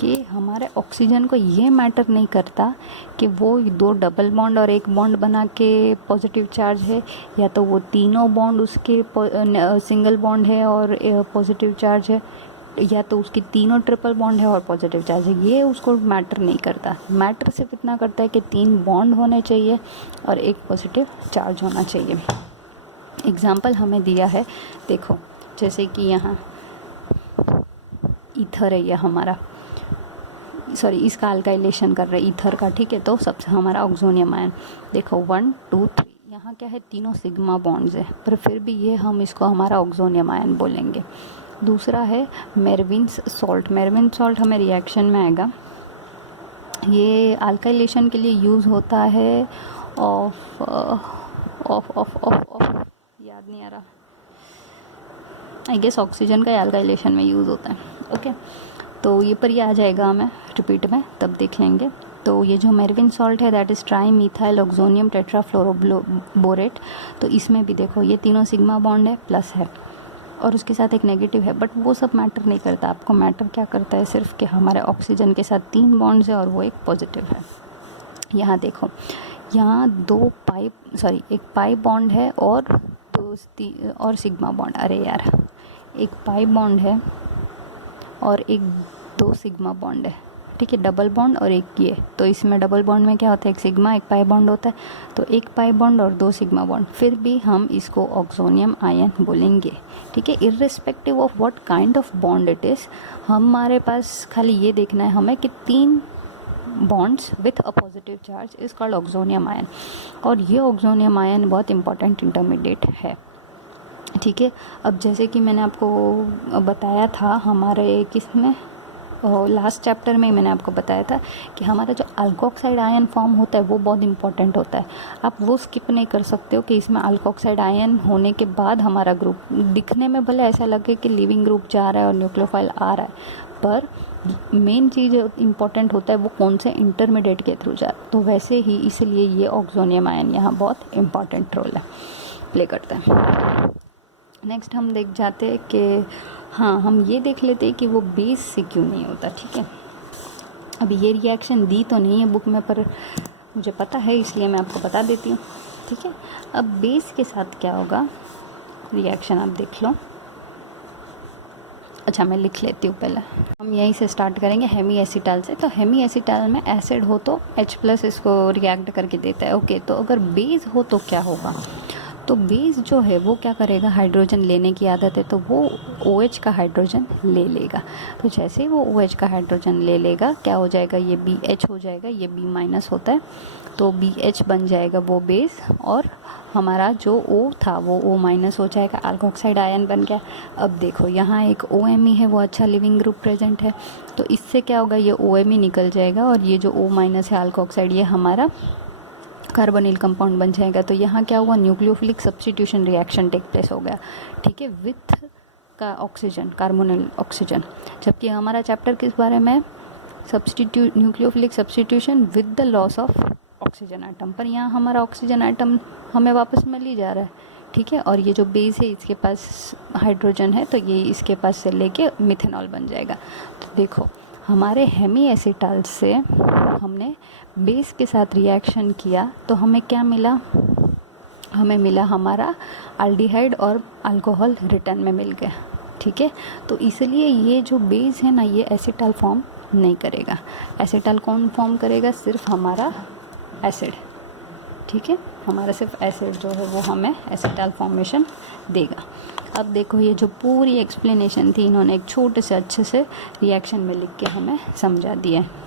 कि हमारे ऑक्सीजन को ये मैटर नहीं करता कि वो 2 डबल बॉन्ड और 1 बॉन्ड बना के पॉजिटिव चार्ज है, या तो वो तीनों बॉन्ड उसके सिंगल बॉन्ड है और पॉजिटिव चार्ज है, या तो उसकी तीनों ट्रिपल बॉन्ड है और पॉजिटिव चार्ज है। ये उसको मैटर नहीं करता। मैटर सिर्फ इतना करता है कि 3 बॉन्ड होने चाहिए और एक पॉजिटिव चार्ज होना चाहिए। एग्जाम्पल हमें दिया है, देखो जैसे कि यहाँ ईथर है, यह हमारा इसका अल्काइलेशन कर रहे ईथर का। ठीक है, तो सबसे हमारा ऑक्सोनियम आयन देखो 1 2 3, यहाँ क्या है, तीनों सिग्मा बॉन्ड्स है, पर फिर भी ये हम इसको हमारा ऑक्सोनियम आयन बोलेंगे। दूसरा है मेरविन्स सॉल्ट। मेरविन्स सॉल्ट हमें रिएक्शन में आएगा, ये अल्काइलेशन के लिए यूज़ होता है ऑफ याद नहीं आ रहा, आई गेस ऑक्सीजन का अल्काइलेशन में यूज़ होता है। ओके, तो ये पर ये आ जाएगा हमें रिपीट में, तब देख लेंगे। तो ये जो मेरविन सॉल्ट है that is tri methyl oxonium tetrafluoroborate, तो इसमें भी देखो ये तीनों सिग्मा बॉन्ड है, प्लस है और उसके साथ एक नेगेटिव है, बट वो सब मैटर नहीं करता। आपको मैटर क्या करता है, सिर्फ कि हमारे ऑक्सीजन के साथ 3 बॉन्ड्स है और वो एक पॉजिटिव है। यहाँ देखो, यहाँ एक पाई बॉन्ड है और सिग्मा बॉन्ड, अरे यार, एक पाई बॉन्ड है और एक 2 सिग्मा बॉन्ड है, ठीक है, डबल बॉन्ड और एक ये। तो इसमें डबल बॉन्ड में क्या होता है, एक सिग्मा एक पाई बॉन्ड होता है, तो एक पाई बॉन्ड और 2 सिग्मा बॉन्ड, फिर भी हम इसको ऑक्सोनियम आयन बोलेंगे, ठीक है, irrespective of what kind of bond it is. हमारे पास खाली ये देखना है हमें कि 3 bonds with a positive charge is called oxonium ion, और ये ऑक्सोनियम आयन बहुत इंपॉर्टेंट इंटरमीडिएट है, ठीक है। अब जैसे कि मैंने आपको बताया था हमारे किसमें लास्ट चैप्टर में मैंने आपको बताया था कि हमारा जो अल्कोक्साइड आयन फॉर्म होता है वो बहुत इंपॉर्टेंट होता है। आप वो स्किप नहीं कर सकते हो कि इसमें अल्कोक्साइड आयन होने के बाद हमारा ग्रुप दिखने में भले ऐसा लगे कि लिविंग ग्रुप जा रहा है और न्यूक्लियोफाइल आ रहा है, पर मेन चीज़ इंपॉर्टेंट होता है वो कौन से इंटरमीडिएट के थ्रू जा रहा है। तो वैसे ही इसलिए ये ऑक्सोनियम आयन यहाँ बहुत इंपॉर्टेंट रोल है प्ले करता है। नेक्स्ट हम देख जाते हैं कि हाँ, हम ये देख लेते हैं कि वो बेस से क्यों नहीं होता, ठीक है। अब ये रिएक्शन दी तो नहीं है बुक में, पर मुझे पता है इसलिए मैं आपको बता देती हूँ, ठीक है। अब बेस के साथ क्या होगा रिएक्शन आप देख लो। अच्छा, मैं लिख लेती हूँ पहले। हम यहीं से स्टार्ट करेंगे हेमी एसिटाल से। तो हेमी एसिटाल में एसिड हो तो H+ इसको रिएक्ट करके देता है, ओके। तो अगर बेस हो तो क्या होगा, तो बेस जो है वो क्या करेगा, हाइड्रोजन लेने की आदत है तो वो OH का हाइड्रोजन ले लेगा। तो जैसे ही वो OH का हाइड्रोजन ले लेगा क्या हो जाएगा, ये BH हो जाएगा, ये B- होता है तो BH बन जाएगा वो बेस, और हमारा जो O था वो O- हो जाएगा, अल्कोक्साइड आयन बन गया। अब देखो यहाँ एक OMe है, वो अच्छा लिविंग ग्रुप प्रेजेंट है, तो इससे क्या होगा, ये OMe निकल जाएगा और ये जो O- है अल्कोक्साइड ये हमारा कार्बोनिल कंपाउंड बन जाएगा। तो यहाँ क्या हुआ, nucleophilic substitution reaction take place हो गया, ठीक है, विथ का ऑक्सीजन, कार्बोनिल ऑक्सीजन। जबकि हमारा चैप्टर किस बारे में, nucleophilic substitution with the loss of oxygen atom, पर यहाँ हमारा ऑक्सीजन आइटम हमें वापस मिल ही जा रहा है, ठीक है। और ये जो बेस है इसके पास हाइड्रोजन है तो ये इसके पास से लेके मिथेनॉल बन जाएगा। तो देखो हमारे हेमी एसिटाल से हमने बेस के साथ रिएक्शन किया तो हमें क्या मिला, हमें मिला हमारा अल्डिहाइड और अल्कोहल रिटर्न में मिल गया, ठीक है। तो इसलिए ये जो बेस है ना ये एसिटाल फॉर्म नहीं करेगा। एसिटाल कौन फॉर्म करेगा, सिर्फ हमारा एसिड, ठीक है, हमारा सिर्फ एसिड जो है वो हमें एसिटाल फॉर्मेशन देगा। अब देखो ये जो पूरी एक्सप्लेनेशन थी इन्होंने एक छोटे से अच्छे से रिएक्शन में लिख के हमें समझा दिया है,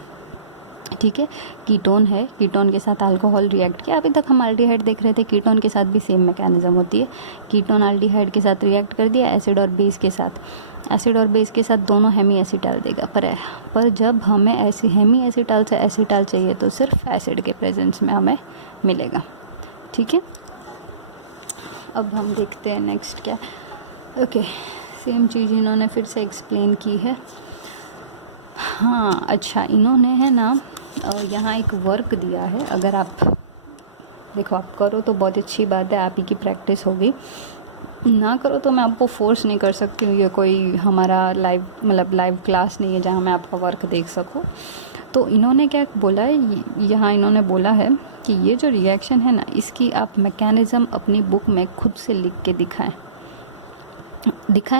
ठीक है। कीटोन है, कीटोन के साथ अल्कोहल रिएक्ट किया। अभी तक हम एल्डिहाइड देख रहे थे, कीटोन के साथ भी सेम मैकेनिज्म होती है। कीटोन एल्डिहाइड के साथ रिएक्ट कर दिया, एसिड और बेस के साथ, एसिड और बेस के साथ दोनों हेमी एसिटाल देगा। पर जब हमें ऐसी हेमी एसिटाल से एसिटाल चाहिए तो सिर्फ एसिड के प्रेजेंस में हमें मिलेगा, ठीक है। अब हम देखते हैं नेक्स्ट क्या, ओके सेम चीज़ इन्होंने फिर से एक्सप्लेन की है। हाँ अच्छा, इन्होंने है ना यहाँ एक वर्क दिया है, अगर आप देखो आप करो तो बहुत अच्छी बात है, आप ही की प्रैक्टिस होगी, ना करो तो मैं आपको फोर्स नहीं कर सकती हूँ। ये कोई हमारा लाइव क्लास नहीं है जहाँ मैं आपका वर्क देख सकूँ। तो इन्होंने क्या बोला है, यहाँ इन्होंने बोला है कि ये जो रिएक्शन है ना इसकी आप मैकेनिज़्म अपनी बुक में खुद से लिख के दिखाएं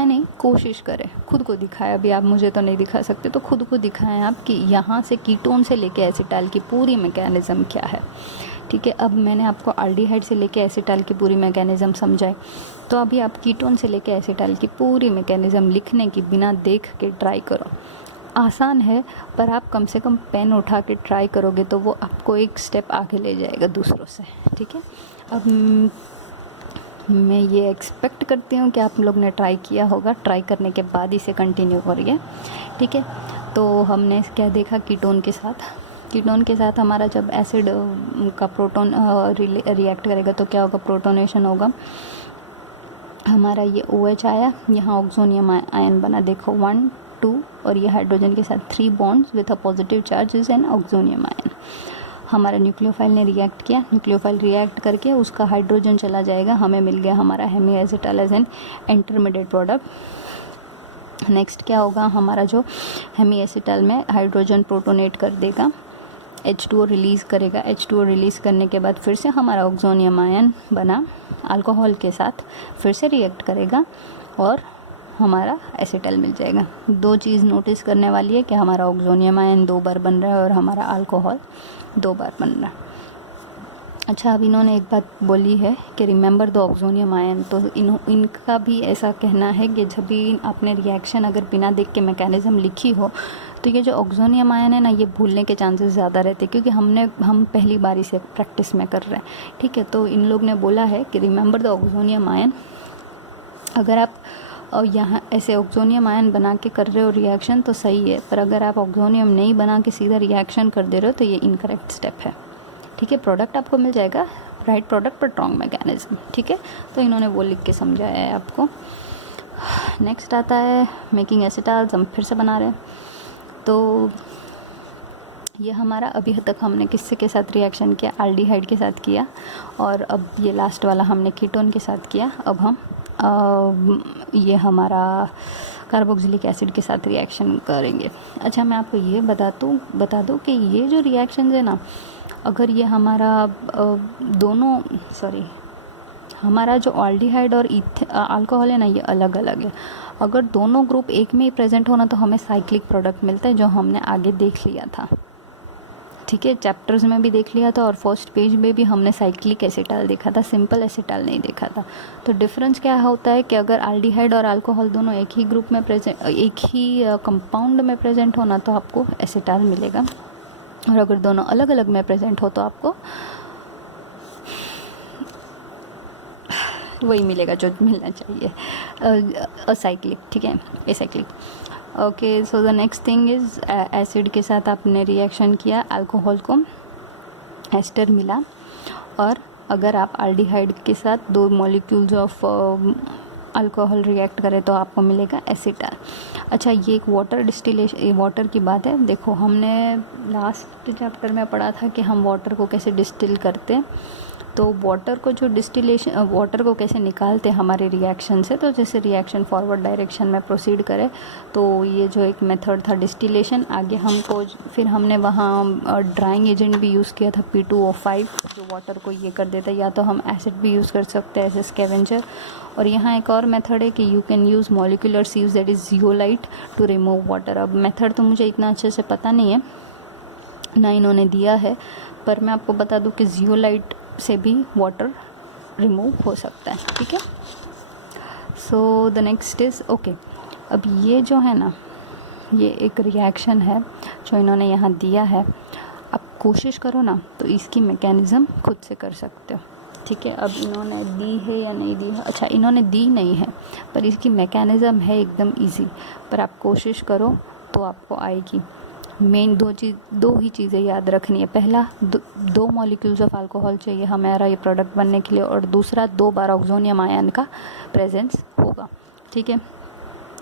नहीं, कोशिश करें, खुद को दिखाएं। अभी आप मुझे तो नहीं दिखा सकते, तो खुद को दिखाएं आप कि यहाँ से कीटोन से लेके एसिटाल की पूरी मैकेनिज़्म क्या है, ठीक है। अब मैंने आपको एल्डिहाइड से लेके एसिटाल की पूरी मैकेनिज़्म समझाई, तो अभी आप कीटोन से लेके एसिटाल की पूरी मैकेनिज़्म लिखने की बिना देख के ट्राई करो। आसान है, पर आप कम से कम पेन उठा के ट्राई करोगे तो वो आपको एक स्टेप आगे ले जाएगा दूसरों से, ठीक है। अब मैं ये एक्सपेक्ट करती हूँ कि आप लोग ने ट्राई किया होगा, ट्राई करने के बाद इसे कंटिन्यू करिए, ठीक है। तो हमने क्या देखा, कीटोन के साथ हमारा जब एसिड का प्रोटोन रिएक्ट करेगा तो क्या होगा, प्रोटोनेशन होगा, हमारा ये OH आया, यहाँ ऑक्सोनियम आयन बना, देखो 1 2 और ये हाइड्रोजन के साथ 3 bonds with a positive charge is an oxonium ion. हमारा न्यूक्लियोफाइल ने रिएक्ट किया, न्यूक्लियोफाइल रिएक्ट करके उसका हाइड्रोजन चला जाएगा, हमें मिल गया हमारा hemiacetal as an intermediate product. Next क्या होगा, हमारा जो हेमी एसिटाल में हाइड्रोजन प्रोटोनेट कर देगा, H2O रिलीज़ करेगा, H2O रिलीज़ करने के बाद फिर से हमारा ऑक्सोनियम आयन बना, अल्कोहल के साथ फिर से रिएक्ट करेगा और हमारा एसिटल मिल जाएगा। दो चीज़ नोटिस करने वाली है कि हमारा ऑक्सोनियम आयन 2 बार बन रहा है और हमारा अल्कोहल 2 बार बन रहा है। अच्छा, अब इन्होंने एक बात बोली है कि रिमेंबर द ऑक्सोनियम आयन, तो इनका भी ऐसा कहना है कि जब भी आपने रिएक्शन अगर बिना देख के मैकेनिज़्म लिखी हो तो ये जो ऑक्सोनियम आयन है ना, ये भूलने के चांसेस ज़्यादा रहते हैं, क्योंकि हम पहली बार इसे प्रैक्टिस में कर रहे हैं। ठीक है, तो इन लोग ने बोला है कि रिमेंबर द ऑक्सोनियम आयन। अगर आप यहाँ ऐसे ऑक्सोनियम आयन बना के कर रहे हो रिएक्शन तो सही है, पर अगर आप ऑक्सोनियम नहीं बना के सीधा रिएक्शन कर दे रहे हो तो ये इनकरेक्ट स्टेप है। ठीक है, प्रोडक्ट आपको मिल जाएगा, राइट प्रोडक्ट पर रॉन्ग मैकेनिज्म। ठीक है, तो इन्होंने वो लिख के समझाया है आपको। नेक्स्ट आता है मेकिंग एसिटाल्स, हम फिर से बना रहे हैं। तो ये हमारा अभी तक हमने किससे के साथ रिएक्शन किया, एल्डिहाइड के साथ किया, और अब ये लास्ट वाला हमने कीटोन के साथ किया। अब हम ये हमारा कार्बोक्सिलिक एसिड के साथ रिएक्शन करेंगे। अच्छा, मैं आपको ये बता दूँ कि ये जो रिएक्शन है ना, अगर ये हमारा हमारा जो एल्डिहाइड और अल्कोहल है ना, ये अलग अलग है। अगर दोनों ग्रुप एक में ही प्रेजेंट होना तो हमें साइक्लिक प्रोडक्ट मिलता है, जो हमने आगे देख लिया था। ठीक है, चैप्टर्स में भी देख लिया था और फर्स्ट पेज में भी हमने साइक्लिक एसिटाल देखा था, सिंपल एसिटाल नहीं देखा था। तो डिफरेंस क्या होता है कि अगर एल्डिहाइड और अल्कोहल दोनों एक ही ग्रुप में प्रेजेंट, एक ही कंपाउंड में प्रेजेंट होना तो आपको एसिटाल मिलेगा, और अगर दोनों अलग अलग में प्रेजेंट हो तो आपको वही मिलेगा जो मिलना चाहिए, असाइक्लिक। ठीक है, acyclic. Okay, so the next thing is acid के साथ आपने रिएक्शन किया, अल्कोहल को एस्टर मिला, और अगर आप एल्डिहाइड के साथ 2 मॉलिक्यूल्स ऑफ अल्कोहल रिएक्ट करें तो आपको मिलेगा एसिटाल। अच्छा, ये एक वाटर की बात है। देखो, हमने लास्ट चैप्टर में पढ़ा था कि हम वाटर को कैसे डिस्टिल करते हैं। तो वाटर को कैसे निकालते हैं हमारे रिएक्शन से। तो जैसे रिएक्शन फॉरवर्ड डायरेक्शन में प्रोसीड करे तो ये जो एक मेथड था डिस्टिलेशन, आगे फिर हमने वहाँ ड्राइंग एजेंट भी यूज़ किया था P2O5, जो वाटर को ये कर देता है। या तो हम एसिड भी यूज़ कर सकते हैं एज ए स्कैवेंजर। और यहाँ एक और मेथड है कि you can use molecular sieves, that is zeolite, to remove water. अब मेथड तो मुझे इतना अच्छे से पता नहीं है, ना इन्होंने दिया है, पर मैं आपको बता दूँ कि जियोलाइट से भी वाटर रिमूव हो सकता है। ठीक है, so the next is okay. अब ये जो है ना, ये एक रिएक्शन है जो इन्होंने यहाँ दिया है। आप कोशिश करो ना तो इसकी मैकेनिज़्म खुद से कर सकते हो। ठीक है, अब इन्होंने दी है या नहीं दी है, अच्छा इन्होंने दी नहीं है, पर इसकी मैकेनिज़्म है एकदम इजी, पर आप कोशिश करो तो आपको आएगी। मेन दो ही चीज़ें याद रखनी है। पहला, 2 मॉलिक्यूल्स ऑफ अल्कोहल चाहिए हमारा ये प्रोडक्ट बनने के लिए, और दूसरा 2 बार ऑक्सोनियम आयन का प्रेजेंस होगा। ठीक है,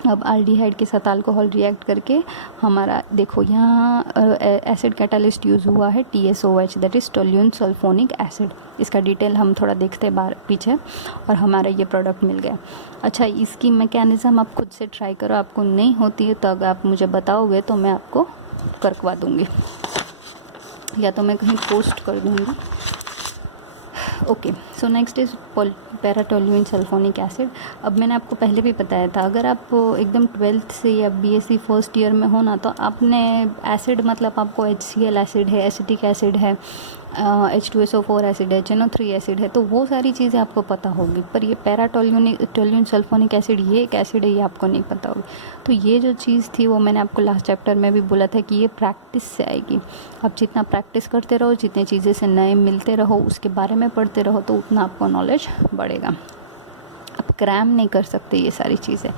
अब एल्डिहाइड के साथ अल्कोहल रिएक्ट करके हमारा देखो यहाँ एसिड कैटालिस्ट यूज़ हुआ है TSOH, that is toluene sulphonic acid. इसका डिटेल हम थोड़ा देखते हैं पीछे, और हमारा ये प्रोडक्ट मिल गया। अच्छा, इसकी मैकेनिज़्म आप खुद से ट्राई करो, आपको नहीं होती है तो अगर आप मुझे बताओगे तो मैं आपको करवा दूँगी, या तो मैं कहीं पोस्ट कर दूँगी। Okay, so next is paratoluene sulphonic acid. अब मैंने आपको पहले भी बताया था, अगर आप एकदम 12th से या BSc फर्स्ट ईयर में हो ना, तो आपने एसिड मतलब आपको HCl एसिड है, एसिटिक एसिड है, H2SO4 एसिड है, NO3 एसिड है, तो वो सारी चीज़ें आपको पता होगी। पर ये पैराटोल्यूइन सल्फोनिक एसिड, ये एक एसिड है, ये आपको नहीं पता होगी। तो ये जो चीज़ थी वो मैंने आपको लास्ट चैप्टर में भी बोला था कि ये प्रैक्टिस से आएगी। आप जितना प्रैक्टिस करते रहो, जितने चीज़ें से नए मिलते रहो, उसके बारे में पढ़ते रहो, तो उतना आपको नॉलेज बढ़ेगा। आप क्रैम नहीं कर सकते ये सारी चीज़ें।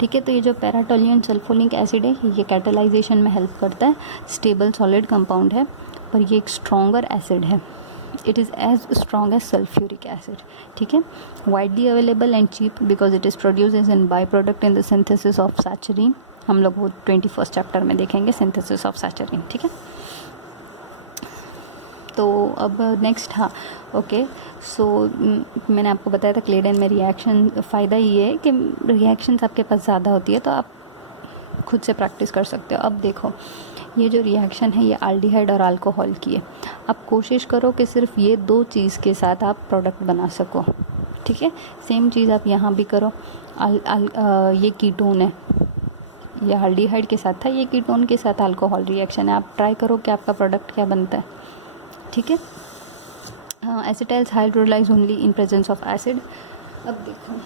ठीक है, तो ये जो पैराटोल्यूइन सल्फोनिक एसिड है, ये कैटालाइजेशन में हेल्प करता है। स्टेबल सॉलिड कंपाउंड है, पर ये एक स्ट्रॉन्गर एसिड है। It is as strong as sulphuric acid. ठीक है, widely available and cheap because it is produce as an by product in the synthesis of saccharin. हम लोग वो 21st चैप्टर में देखेंगे, सिंथेसिस ऑफ सैचरीन। ठीक है, तो अब नेक्स्ट, हाँ ओके, सो मैंने आपको बताया था क्लेडेन में रिएक्शन, फ़ायदा ये है कि रिएक्शंस आपके पास ज़्यादा होती है तो आप खुद से प्रैक्टिस कर सकते हो। अब देखो, ये जो रिएक्शन है ये एल्डिहाइड और अल्कोहल की है। आप कोशिश करो कि सिर्फ ये 2 चीज़ के साथ आप प्रोडक्ट बना सको। ठीक है, सेम चीज़ आप यहाँ भी करो। ये कीटोन है, ये एल्डिहाइड के साथ था, ये कीटोन के साथ अल्कोहल रिएक्शन है। आप ट्राई करो कि आपका प्रोडक्ट क्या बनता है। ठीक है, acetals hydrolyse only in presence of acid. अब देखो,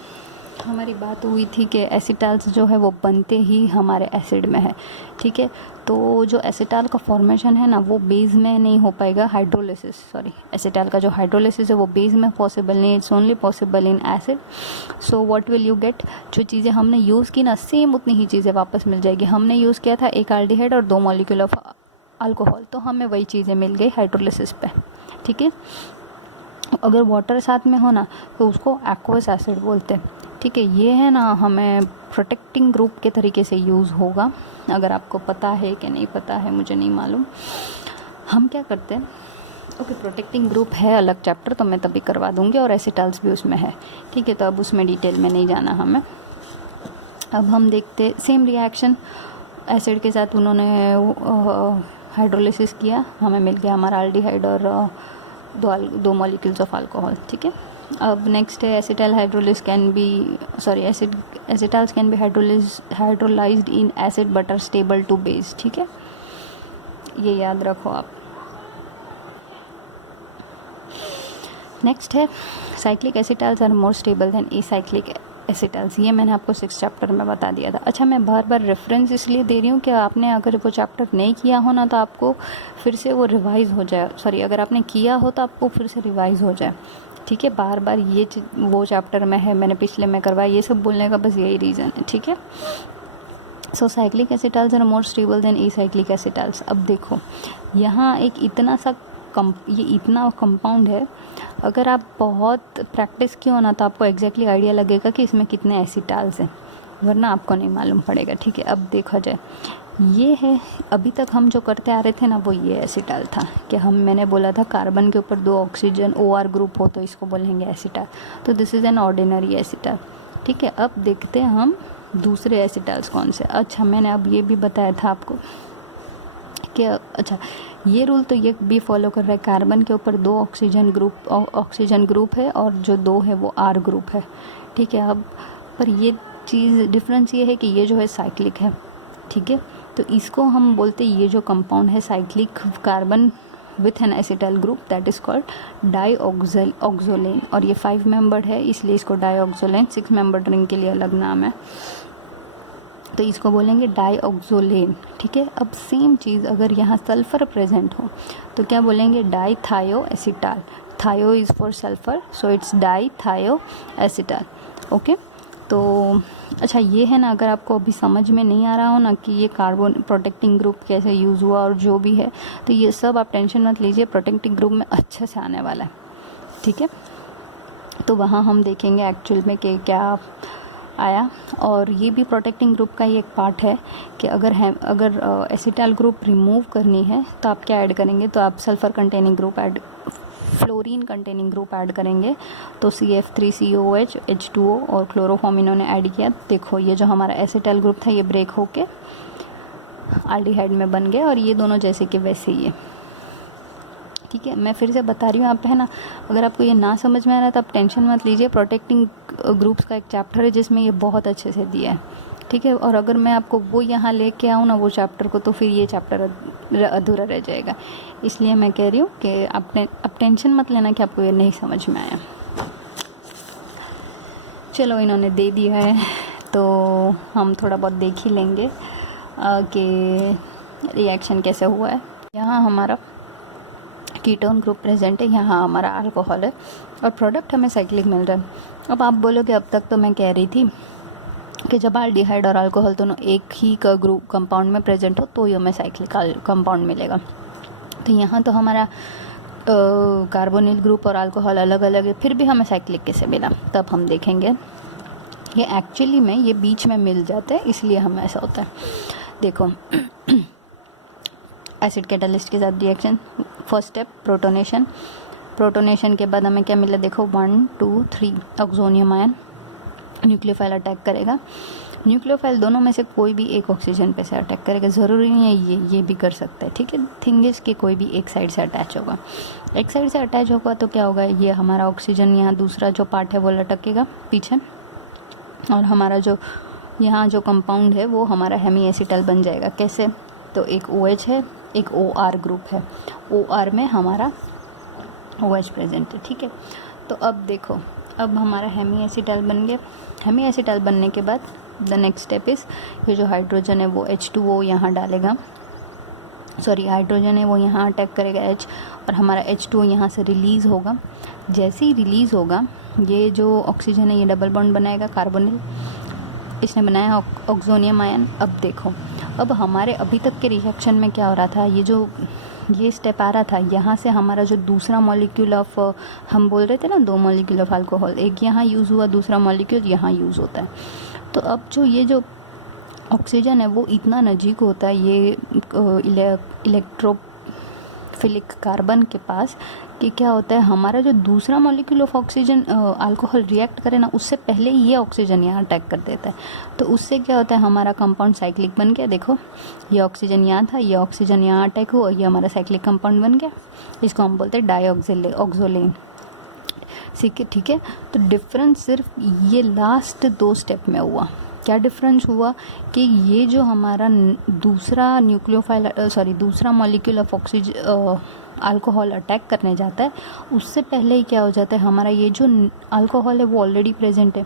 हमारी बात हुई थी कि एसिटाल्स जो है वो बनते ही हमारे एसिड में है। ठीक है, तो जो एसिटाल का फॉर्मेशन है ना वो बेस में नहीं हो पाएगा, हाइड्रोलिसिस, सॉरी, एसिटाल का जो हाइड्रोलिसिस है वो बेस में पॉसिबल नहीं, it's only possible in acid. So what will you get, जो चीज़ें हमने यूज़ की ना सेम उतनी ही चीज़ें वापस मिल जाएगी। हमने यूज़ किया था एक एल्डिहाइड और 2 मॉलिक्यूल ऑफ अल्कोहल, तो हमें वही चीज़ें मिल गई हाइड्रोलिसिस पे। ठीक है, अगर वाटर साथ में हो ना तो उसको एक्वस एसिड बोलते हैं। ठीक है, ये है ना हमें प्रोटेक्टिंग ग्रुप के तरीके से यूज़ होगा। अगर आपको पता है कि नहीं पता है मुझे नहीं मालूम। हम क्या करते हैं, ओके, प्रोटेक्टिंग ग्रुप है अलग चैप्टर, तो मैं तभी करवा दूँगी, और एसिटाल्स भी उसमें है। ठीक है, तो अब उसमें डिटेल में नहीं जाना हमें। अब हम देखते सेम रिएक्शन एसिड के साथ उन्होंने हाइड्रोलिसिस किया, हमें मिल गया हमारा एल्डिहाइड और 2 मॉलिक्यूल्स ऑफ अल्कोहल। ठीक है, अब नेक्स्ट है acetal hydrolysis can be, sorry, acetals can be hydrolysed in acid but are stable to base. ठीक है, ये याद रखो आप। नेक्स्ट है cyclic acetals are more stable than acyclic acetals. ये मैंने आपको 6 चैप्टर में बता दिया था। अच्छा, मैं बार बार रेफरेंस इसलिए दे रही हूँ कि आपने अगर वो चैप्टर नहीं किया हो ना तो आपको फिर से वो रिवाइज़ हो जाए, सॉरी, अगर आपने किया हो तो आपको फिर से रिवाइज़ हो जाए। ठीक है, बार बार ये वो चैप्टर में है, मैंने पिछले में करवाया, ये सब बोलने का बस यही रीज़न है। ठीक है, so cyclic acetals are more stable than acyclic acetals. अब देखो, यहाँ एक इतना सा ये इतना कंपाउंड है, अगर आप बहुत प्रैक्टिस की हो ना तो आपको एग्जैक्टली आइडिया लगेगा कि इसमें कितने एसिटाल्स हैं, वरना आपको नहीं मालूम पड़ेगा। ठीक है, अब देखा जाए, ये है, अभी तक हम जो करते आ रहे थे ना वो ये एसिटाल था, कि मैंने बोला था कार्बन के ऊपर 2 ऑक्सीजन OR ग्रुप हो तो इसको बोलेंगे एसिटाल, तो this is an ordinary acetal. ठीक है, अब देखते हैं हम दूसरे एसिटाल्स कौन से। अच्छा, मैंने अब ये भी बताया था आपको कि अच्छा, ये रूल तो ये भी फॉलो कर रहा है, कार्बन के ऊपर 2 ऑक्सीजन ग्रुप है और जो 2 है वो R ग्रुप है। ठीक है, अब पर ये चीज़ डिफरेंस ये है कि ये जो है साइक्लिक है। ठीक है, तो इसको हम बोलते हैं, ये जो कंपाउंड है cyclic carbon with an acetyl group, that is called dioxolane, और ये 5 मेंबर्ड है इसलिए इसको डाईऑक्सोलेन, 6 मेंबर्ड रिंग के लिए अलग नाम है, तो इसको बोलेंगे डाईऑक्सोलेन। ठीक है, अब सेम चीज़ अगर यहाँ सल्फ़र प्रेजेंट हो तो क्या बोलेंगे, dithio acetal. Thio is for sulphur, so it's dithio acetal. Okay, तो अच्छा, ये है ना, अगर आपको अभी समझ में नहीं आ रहा हो ना कि ये कार्बन प्रोटेक्टिंग ग्रुप कैसे यूज़ हुआ और जो भी है, तो ये सब आप टेंशन मत लीजिए, प्रोटेक्टिंग ग्रुप में अच्छे से आने वाला है। ठीक है, तो वहाँ हम देखेंगे एक्चुअल में कि क्या आया, और ये भी प्रोटेक्टिंग ग्रुप का ही एक पार्ट है कि अगर एसिटाइल ग्रुप रिमूव करनी है तो आप क्या ऐड करेंगे, तो आप sulphur containing group add, fluorine containing group add करेंगे, तो CF3COH H2O और क्लोरोफॉर्म इन्होंने ऐड किया। देखो, ये जो हमारा एसिटाइल ग्रुप था ये ब्रेक होके एल्डिहाइड में बन गया, और ये दोनों जैसे कि वैसे ही है। ठीक है, मैं फिर से बता रही हूँ, आप है ना, अगर आपको ये ना समझ में आ रहा है तो आप टेंशन मत लीजिए, प्रोटेक्टिंग ग्रुप्स का एक चैप्टर है जिसमें ये बहुत अच्छे से दिया है। ठीक है, और अगर मैं आपको वो यहाँ लेके आऊँ ना वो चैप्टर को, तो फिर ये चैप्टर अधूरा रह जाएगा, इसलिए मैं कह रही हूँ कि आप टेंशन मत लेना कि आपको ये नहीं समझ में आया। चलो, इन्होंने दे दिया है तो हम थोड़ा बहुत देख ही लेंगे कि रिएक्शन कैसे हुआ है। यहाँ हमारा कीटोन ग्रुप प्रेजेंट है, यहाँ हमारा अल्कोहल है, और प्रोडक्ट हमें साइक्लिक मिल रहा है। अब आप बोलोगे, अब तक तो मैं कह रही थी कि जब एल्डिहाइड और अल्कोहल दोनों एक ही का ग्रुप कंपाउंड में प्रेजेंट हो तो ही हमें साइक्लिक कंपाउंड मिलेगा। तो यहाँ तो हमारा कार्बोनिल ग्रुप और अल्कोहल अलग अलग है, फिर भी हमें साइक्लिक कैसे मिला, तब हम देखेंगे। ये एक्चुअली में ये बीच में मिल जाते हैं, इसलिए हमें ऐसा होता है। देखो, एसिड कैटालिस्ट के साथ reaction, first step protonation. Protonation के बाद हमें क्या मिला, देखो 1 2 3 ऑक्सोनियम आयन न्यूक्लियोफाइल अटैक करेगा, न्यूक्लियोफाइल दोनों में से कोई भी एक ऑक्सीजन पे से अटैक करेगा, ज़रूरी नहीं है ये भी कर सकता है, ठीक है। थिंग इज कि कोई भी एक साइड से अटैच होगा, एक साइड से अटैच होगा तो क्या होगा, ये हमारा ऑक्सीजन यहाँ दूसरा जो पार्ट है वो लटकेगा पीछे, और हमारा जो यहाँ जो कंपाउंड है वो हमारा हेमी एसिटल बन जाएगा। कैसे, तो एक OH है, एक OR ग्रुप है, OR में हमारा OH प्रेजेंट है, ठीक है। तो अब देखो, अब हमारा हेमी एसिटल बन गया। हेमी एसिटल बनने के बाद द नेक्स्ट स्टेप इज़, ये जो हाइड्रोजन है वो H2O यहाँ डालेगा, सॉरी हाइड्रोजन है वो यहाँ अटैक करेगा H, और हमारा H2O यहाँ से रिलीज़ होगा। जैसे ही रिलीज़ होगा, ये जो ऑक्सीजन है ये डबल बॉन्ड बनाएगा कार्बोनिल, इसने बनाया ऑक्सोनियम आयन। अब देखो, अब हमारे अभी तक के रिएक्शन में क्या हो रहा था, ये स्टेप आ रहा था, यहाँ से हमारा जो दूसरा मॉलिक्यूल ऑफ, हम बोल रहे थे ना 2 मॉलिक्यूल ऑफ अल्कोहल, एक यहाँ यूज़ हुआ, दूसरा मॉलिक्यूल यहाँ यूज़ होता है। तो अब ये जो ऑक्सीजन है वो इतना नज़दीक होता है ये इलेक्ट्रोफिलिक कार्बन के पास, कि क्या होता है, हमारा जो दूसरा molecule of oxygen alcohol react करे ना, उससे पहले ही ये ऑक्सीजन यहाँ अटैक कर देता है। तो उससे क्या होता है, हमारा कंपाउंड साइक्लिक बन गया। देखो, ये ऑक्सीजन यहाँ था, ये ऑक्सीजन यहाँ अटैक हुआ, ये हमारा साइक्लिक कंपाउंड बन गया। इसको हम बोलते हैं डाईऑक्सोलेन, ठीक है। तो डिफरेंस सिर्फ ये लास्ट 2 स्टेप में हुआ। क्या डिफरेंस हुआ कि ये जो हमारा दूसरा दूसरा molecule of oxygen alcohol attack करने जाता है, उससे पहले ही क्या हो जाता है, हमारा ये जो अल्कोहल है वो ऑलरेडी प्रेजेंट है।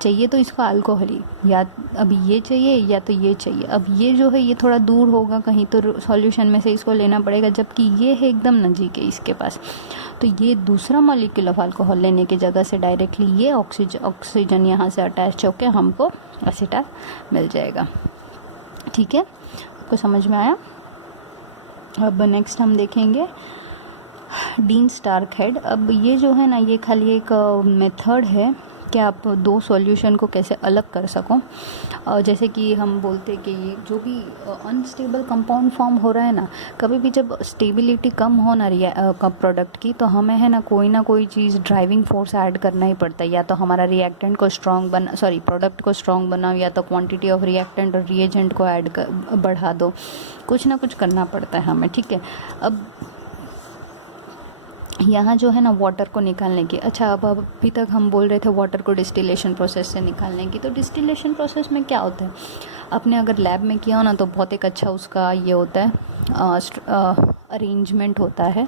चाहिए तो इसका अल्कोहल ही, या अभी ये चाहिए या तो ये चाहिए। अब ये जो है ये थोड़ा दूर होगा कहीं, तो सॉल्यूशन में से इसको लेना पड़ेगा, जबकि ये है एकदम नज़दीक है इसके पास। तो ये दूसरा मॉलिक्यूल ऑफ अल्कोहल लेने की जगह से डायरेक्टली ये ऑक्सीजन यहाँ से अटैच होकर हमको एसिटाल मिल जाएगा, ठीक है। आपको समझ में आया? अब नेक्स्ट हम देखेंगे डीन स्टार्क हेड। अब ये जो है ना, ये खाली एक मेथड है कि आप 2 सॉल्यूशन को कैसे अलग कर सको। जैसे कि हम बोलते कि ये जो भी अनस्टेबल कंपाउंड फॉर्म हो रहा है ना, कभी भी जब स्टेबिलिटी कम हो ना प्रोडक्ट की, तो हमें है ना कोई चीज़ ड्राइविंग फोर्स ऐड करना ही पड़ता है। या तो हमारा रिएक्टेंट को प्रोडक्ट को स्ट्रॉन्ग बनाओ, या तो क्वांटिटी ऑफ रिएक्टेंट और रिएजेंट को बढ़ा दो, कुछ ना कुछ करना पड़ता है हमें, ठीक है। अब यहाँ जो है ना वाटर को निकालने की, अच्छा अब अभी तक हम बोल रहे थे वाटर को डिस्टिलेशन प्रोसेस से निकालने की। तो डिस्टिलेशन प्रोसेस में क्या होता है, आपने अगर लैब में किया हो ना तो बहुत एक अच्छा उसका ये होता है, अरेंजमेंट होता है,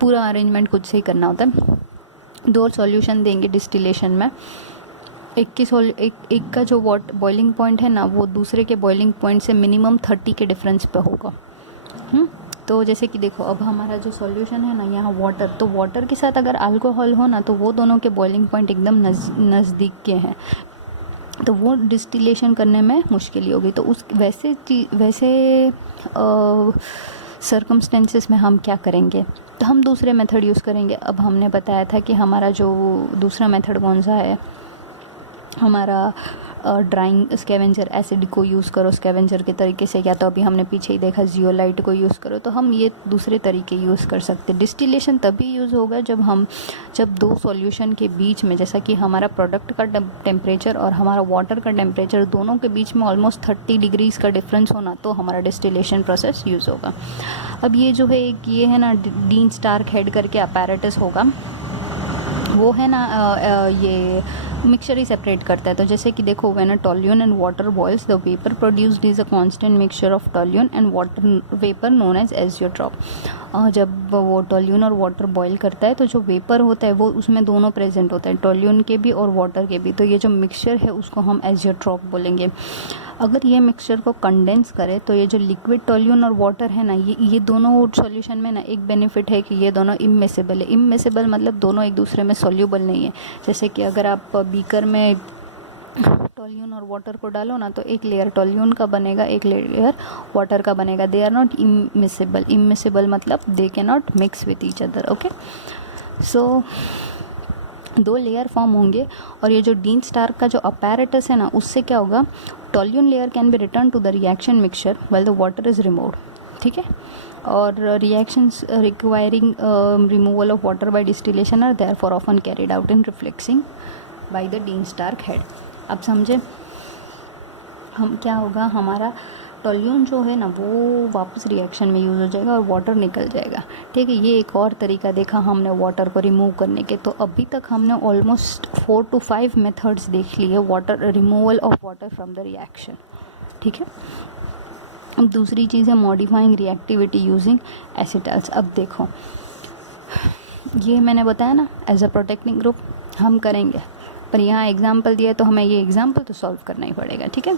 पूरा अरेंजमेंट खुद से ही करना होता है। 2 सॉल्यूशन देंगे डिस्टिलेशन में, एक का जो बॉइलिंग पॉइंट है ना वो दूसरे के बॉइलिंग पॉइंट से मिनिमम 30 के डिफरेंस पे होगा। तो जैसे कि देखो, अब हमारा जो सॉल्यूशन है ना यहाँ वाटर, तो वाटर के साथ अगर अल्कोहल हो ना तो वो दोनों के बॉइलिंग पॉइंट एकदम नज़दीक के हैं, तो वो डिस्टिलेशन करने में मुश्किल होगी। तो उस वैसे सर्कमस्टेंसेस में हम क्या करेंगे, तो हम दूसरे मेथड यूज़ करेंगे। अब हमने बताया था कि हमारा जो दूसरा मेथड कौन सा है, हमारा ड्राइंग स्कैवेंजर एसिड को यूज़ करो स्कैवेंजर के तरीके से, या तो अभी हमने पीछे ही देखा जियोलाइट को यूज़ करो। तो हम ये दूसरे तरीके यूज़ कर सकते हैं। डिस्टिलेशन तभी यूज़ होगा जब 2 सॉल्यूशन के बीच में, जैसा कि हमारा प्रोडक्ट का टेम्परेचर और हमारा वाटर का टेम्परेचर दोनों के बीच में ऑलमोस्ट 30 डिग्रीज़ का डिफरेंस होना, तो हमारा डिस्टिलेशन प्रोसेस यूज़ होगा। अब ये जो है एक ये है ना डीन स्टार्क हेड करके अपैरेटस होगा, वो है ना ये मिक्सचर ही सेपरेट करता है। तो जैसे कि देखो, when a toluene and water boils the vapour produced is a constant mixture of toluene and water vapour known as azeotrope. जब वो टोल्यून और वाटर बॉईल करता है तो जो वेपर होता है वो उसमें दोनों प्रेजेंट होता है, टोल्यून के भी और वाटर के भी। तो ये जो मिक्सचर है उसको हम एजियोट्रॉप बोलेंगे। अगर ये मिक्सचर को कंडेंस करें तो ये जो लिक्विड टोल्यून और वाटर है ना, ये दोनों सॉल्यूशन में ना एक बेनिफिट है कि ये दोनों इमिसेबल है। इमिसेबल मतलब दोनों एक दूसरे में सोल्यूबल नहीं है। जैसे कि अगर आप बीकर में टोल्यून और वाटर को डालो ना, तो एक लेयर टोल्यून का बनेगा, एक लेयर वाटर का बनेगा। They are not immiscible. Immiscible मतलब they can not mix with each other. Okay, so 2 layer form होंगे। और ये जो डीन स्टार्क का जो अपैरेटस है ना, उससे क्या होगा, toluene layer can be return to the reaction mixture while the water is removed. ठीक है, और reactions requiring removal of water by distillation are therefore often carried out in refluxing by the Dean Stark head. अब समझे? हम क्या होगा, हमारा टोल्यून जो है ना वो वापस रिएक्शन में यूज़ हो जाएगा और वाटर निकल जाएगा। ठीक है, ये एक और तरीका देखा हमने वाटर को रिमूव करने के। तो अभी तक हमने ऑलमोस्ट 4 to 5 मेथड्स देख लिए water removal of water from the reaction. ठीक है, अब दूसरी चीज़ है मॉडिफाइंग रिएक्टिविटी यूजिंग एसिटल्स। अब देखो ये मैंने बताया ना एज अ प्रोटेक्टिंग ग्रुप हम करेंगे, पर यहाँ एग्जाम्पल दिया तो हमें ये एग्जाम्पल तो सॉल्व करना ही पड़ेगा। ठीक है,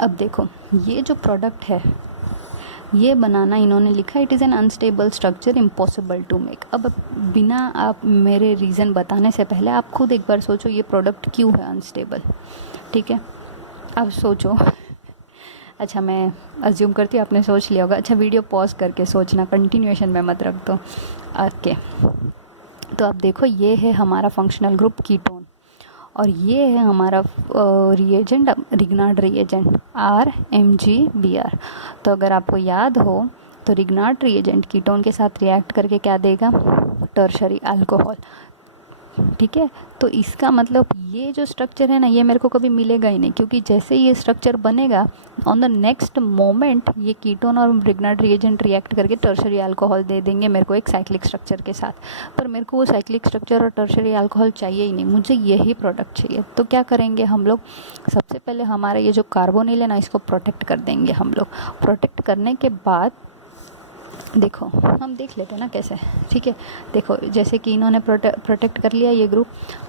अब देखो ये जो प्रोडक्ट है ये बनाना इन्होंने लिखा it is an unstable structure impossible to make. अब बिना आप मेरे रीज़न बताने से पहले आप खुद एक बार सोचो ये प्रोडक्ट क्यों है अनस्टेबल। ठीक है, अब सोचो। अच्छा, मैं अज्यूम करती हूँ आपने सोच लिया होगा। अच्छा, वीडियो पॉज करके सोचना, कंटिन्यूएशन में मत रख दो। ओके, तो अब देखो ये है हमारा फंक्शनल ग्रुप कीटोन और ये है हमारा रिएजेंट रिग्नार्ड रिएजेंट RMgBr। तो अगर आपको याद हो तो रिग्नार्ड रिएजेंट कीटोन के साथ रिएक्ट करके क्या देगा, टर्शरी अल्कोहल। ठीक है, तो इसका मतलब ये जो स्ट्रक्चर है ना ये मेरे को कभी मिलेगा ही नहीं, क्योंकि जैसे ये स्ट्रक्चर बनेगा ऑन द नेक्स्ट मोमेंट ये कीटोन और रिग्नार्ड रिएजेंट रिएक्ट करके टर्शरी अल्कोहल दे देंगे मेरे को एक साइक्लिक स्ट्रक्चर के साथ। पर मेरे को वो साइक्लिक स्ट्रक्चर और टर्शरी अल्कोहल चाहिए ही नहीं, मुझे यही प्रोडक्ट चाहिए। तो क्या करेंगे हम लोग, सबसे पहले हमारा ये जो कार्बोनिल है ना इसको प्रोटेक्ट कर देंगे हम लोग। प्रोटेक्ट करने के बाद देखो हम देख लेते हैं ना कैसे। ठीक है, देखो जैसे कि इन्होंने प्रोटेक्ट कर लिया ये ग्रुप।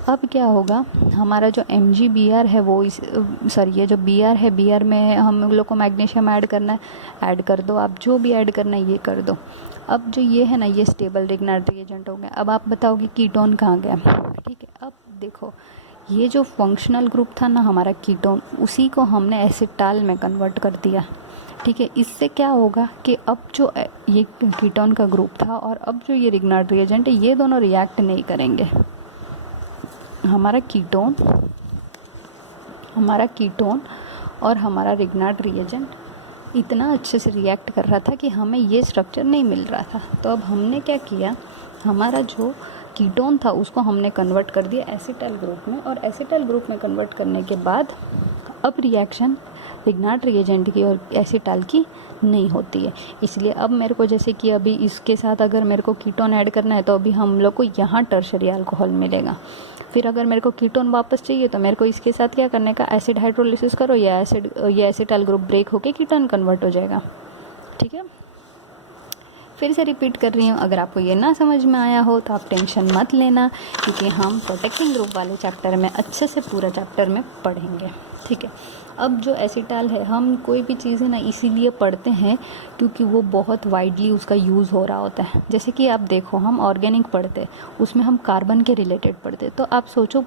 अब क्या होगा, हमारा जो MgBr है वो ये जो Br है, Br में हम लोग को मैग्नीशियम ऐड करना है, ऐड कर दो आप, जो भी ऐड करना है ये कर दो। अब जो ये है ना ये स्टेबल रिग्नार्ड रिएजेंट हो गया। अब आप बताओगे कीटोन कहाँ गया। ठीक है, अब देखो ये जो फंक्शनल ग्रुप था ना हमारा कीटोन, उसी को हमने एसिटाल में कन्वर्ट कर दिया। ठीक है, इससे क्या होगा कि अब जो ये कीटोन का ग्रुप था और अब जो ये रिग्नार्ड रिएजेंट है ये दोनों रिएक्ट नहीं करेंगे। हमारा कीटोन और हमारा रिग्नार्ड रिएजेंट इतना अच्छे से रिएक्ट कर रहा था कि हमें ये स्ट्रक्चर नहीं मिल रहा था। तो अब हमने क्या किया, हमारा जो कीटोन था उसको हमने कन्वर्ट कर दिया एसिटाल ग्रुप में, और एसिटाल ग्रुप में कन्वर्ट करने के बाद अब रिएक्शन रिग्नार्ड रिएजेंट की और एसिटाल की नहीं होती है। इसलिए अब मेरे को जैसे कि अभी इसके साथ अगर मेरे को कीटोन ऐड करना है तो अभी हम लोग को यहाँ टर्शरी अल्कोहल मिलेगा। फिर अगर मेरे को कीटोन वापस चाहिए तो मेरे को इसके साथ क्या करने का, एसिड हाइड्रोलिसिस करो या एसिटाल ग्रुप ब्रेक होके कीटोन कन्वर्ट हो जाएगा। ठीक है, फिर से रिपीट कर रही हूँ, अगर आपको ये ना समझ में आया हो तो आप टेंशन मत लेना, क्योंकि हम प्रोटेक्टिंग ग्रुप वाले चैप्टर में अच्छे से पूरा चैप्टर में पढ़ेंगे। ठीक है, अब जो एसिटाल है, हम कोई भी चीज़ है ना इसीलिए पढ़ते हैं क्योंकि वो बहुत वाइडली उसका यूज़ हो रहा होता है। जैसे कि आप देखो हम ऑर्गेनिक पढ़ते उसमें हम कार्बन के रिलेटेड पढ़ते, तो आप सोचो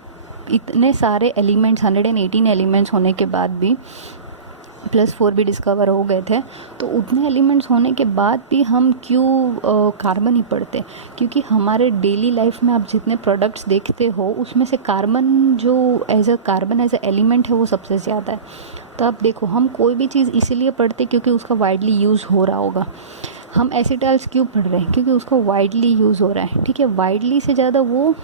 इतने सारे एलिमेंट्स 118 एलिमेंट्स होने के बाद भी +4 भी डिस्कवर हो गए थे, तो उतने एलिमेंट्स होने के बाद भी हम क्यों कार्बन ही पढ़ते, क्योंकि हमारे डेली लाइफ में आप जितने प्रोडक्ट्स देखते हो उसमें से कार्बन जो एज अ एलिमेंट है वो सबसे ज़्यादा है। तो आप देखो हम कोई भी चीज़ इसीलिए पढ़ते क्योंकि उसका वाइडली यूज़ हो रहा होगा। हम एसिटाल्स क्यों पढ़ रहे हैं, क्योंकि उसका वाइडली यूज़ हो रहा है। ठीक है, वाइडली से ज़्यादा वो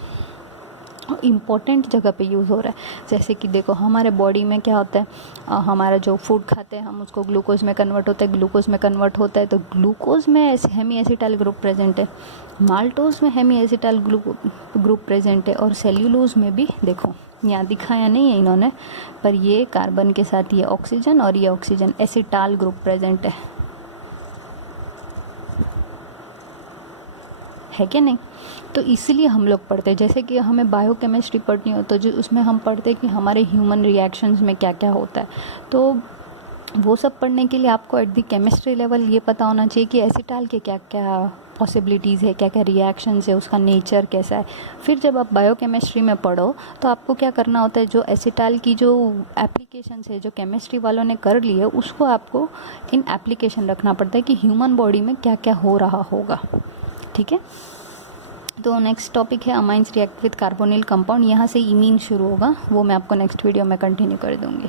इम्पॉर्टेंट जगह पे यूज़ हो रहा है। जैसे कि देखो हमारे बॉडी में क्या होता है, हमारा जो फूड खाते हैं हम उसको ग्लूकोज में कन्वर्ट होता है, ग्लूकोज में कन्वर्ट होता है तो ग्लूकोज में हेमी एसिटाल ग्रुप प्रेजेंट है, माल्टोज में हेमी एसिटाल ग्रुप प्रेजेंट है, और सेल्यूलोज में भी देखो यहाँ दिखाया नहीं है इन्होंने, पर ये कार्बन के साथ ये ऑक्सीजन और ये ऑक्सीजन एसिटाल ग्रुप प्रेजेंट है क्या नहीं। तो इसलिए हम लोग पढ़ते हैं, जैसे कि हमें बायोकेमिस्ट्री पढ़नी हो तो जो उसमें हम पढ़ते हैं कि हमारे ह्यूमन रिएक्शंस में क्या क्या होता है, तो वो सब पढ़ने के लिए आपको एट दी केमिस्ट्री लेवल ये पता होना चाहिए कि एसिटाल के क्या क्या पॉसिबिलिटीज़ है, क्या क्या रिएक्शंस है, उसका नेचर कैसा है। फिर जब आप बायोकेमिस्ट्री में पढ़ो तो आपको क्या करना होता है, जो एसिटाल की जो एप्लीकेशंस है जो केमिस्ट्री वालों ने कर ली है उसको आपको इन एप्लीकेशन रखना पड़ता है कि ह्यूमन बॉडी में क्या क्या हो रहा होगा। ठीक है, तो नेक्स्ट टॉपिक है amines react with carbonyl compound. यहाँ से इमीन शुरू होगा, वो मैं आपको नेक्स्ट वीडियो में कंटिन्यू कर दूँगी।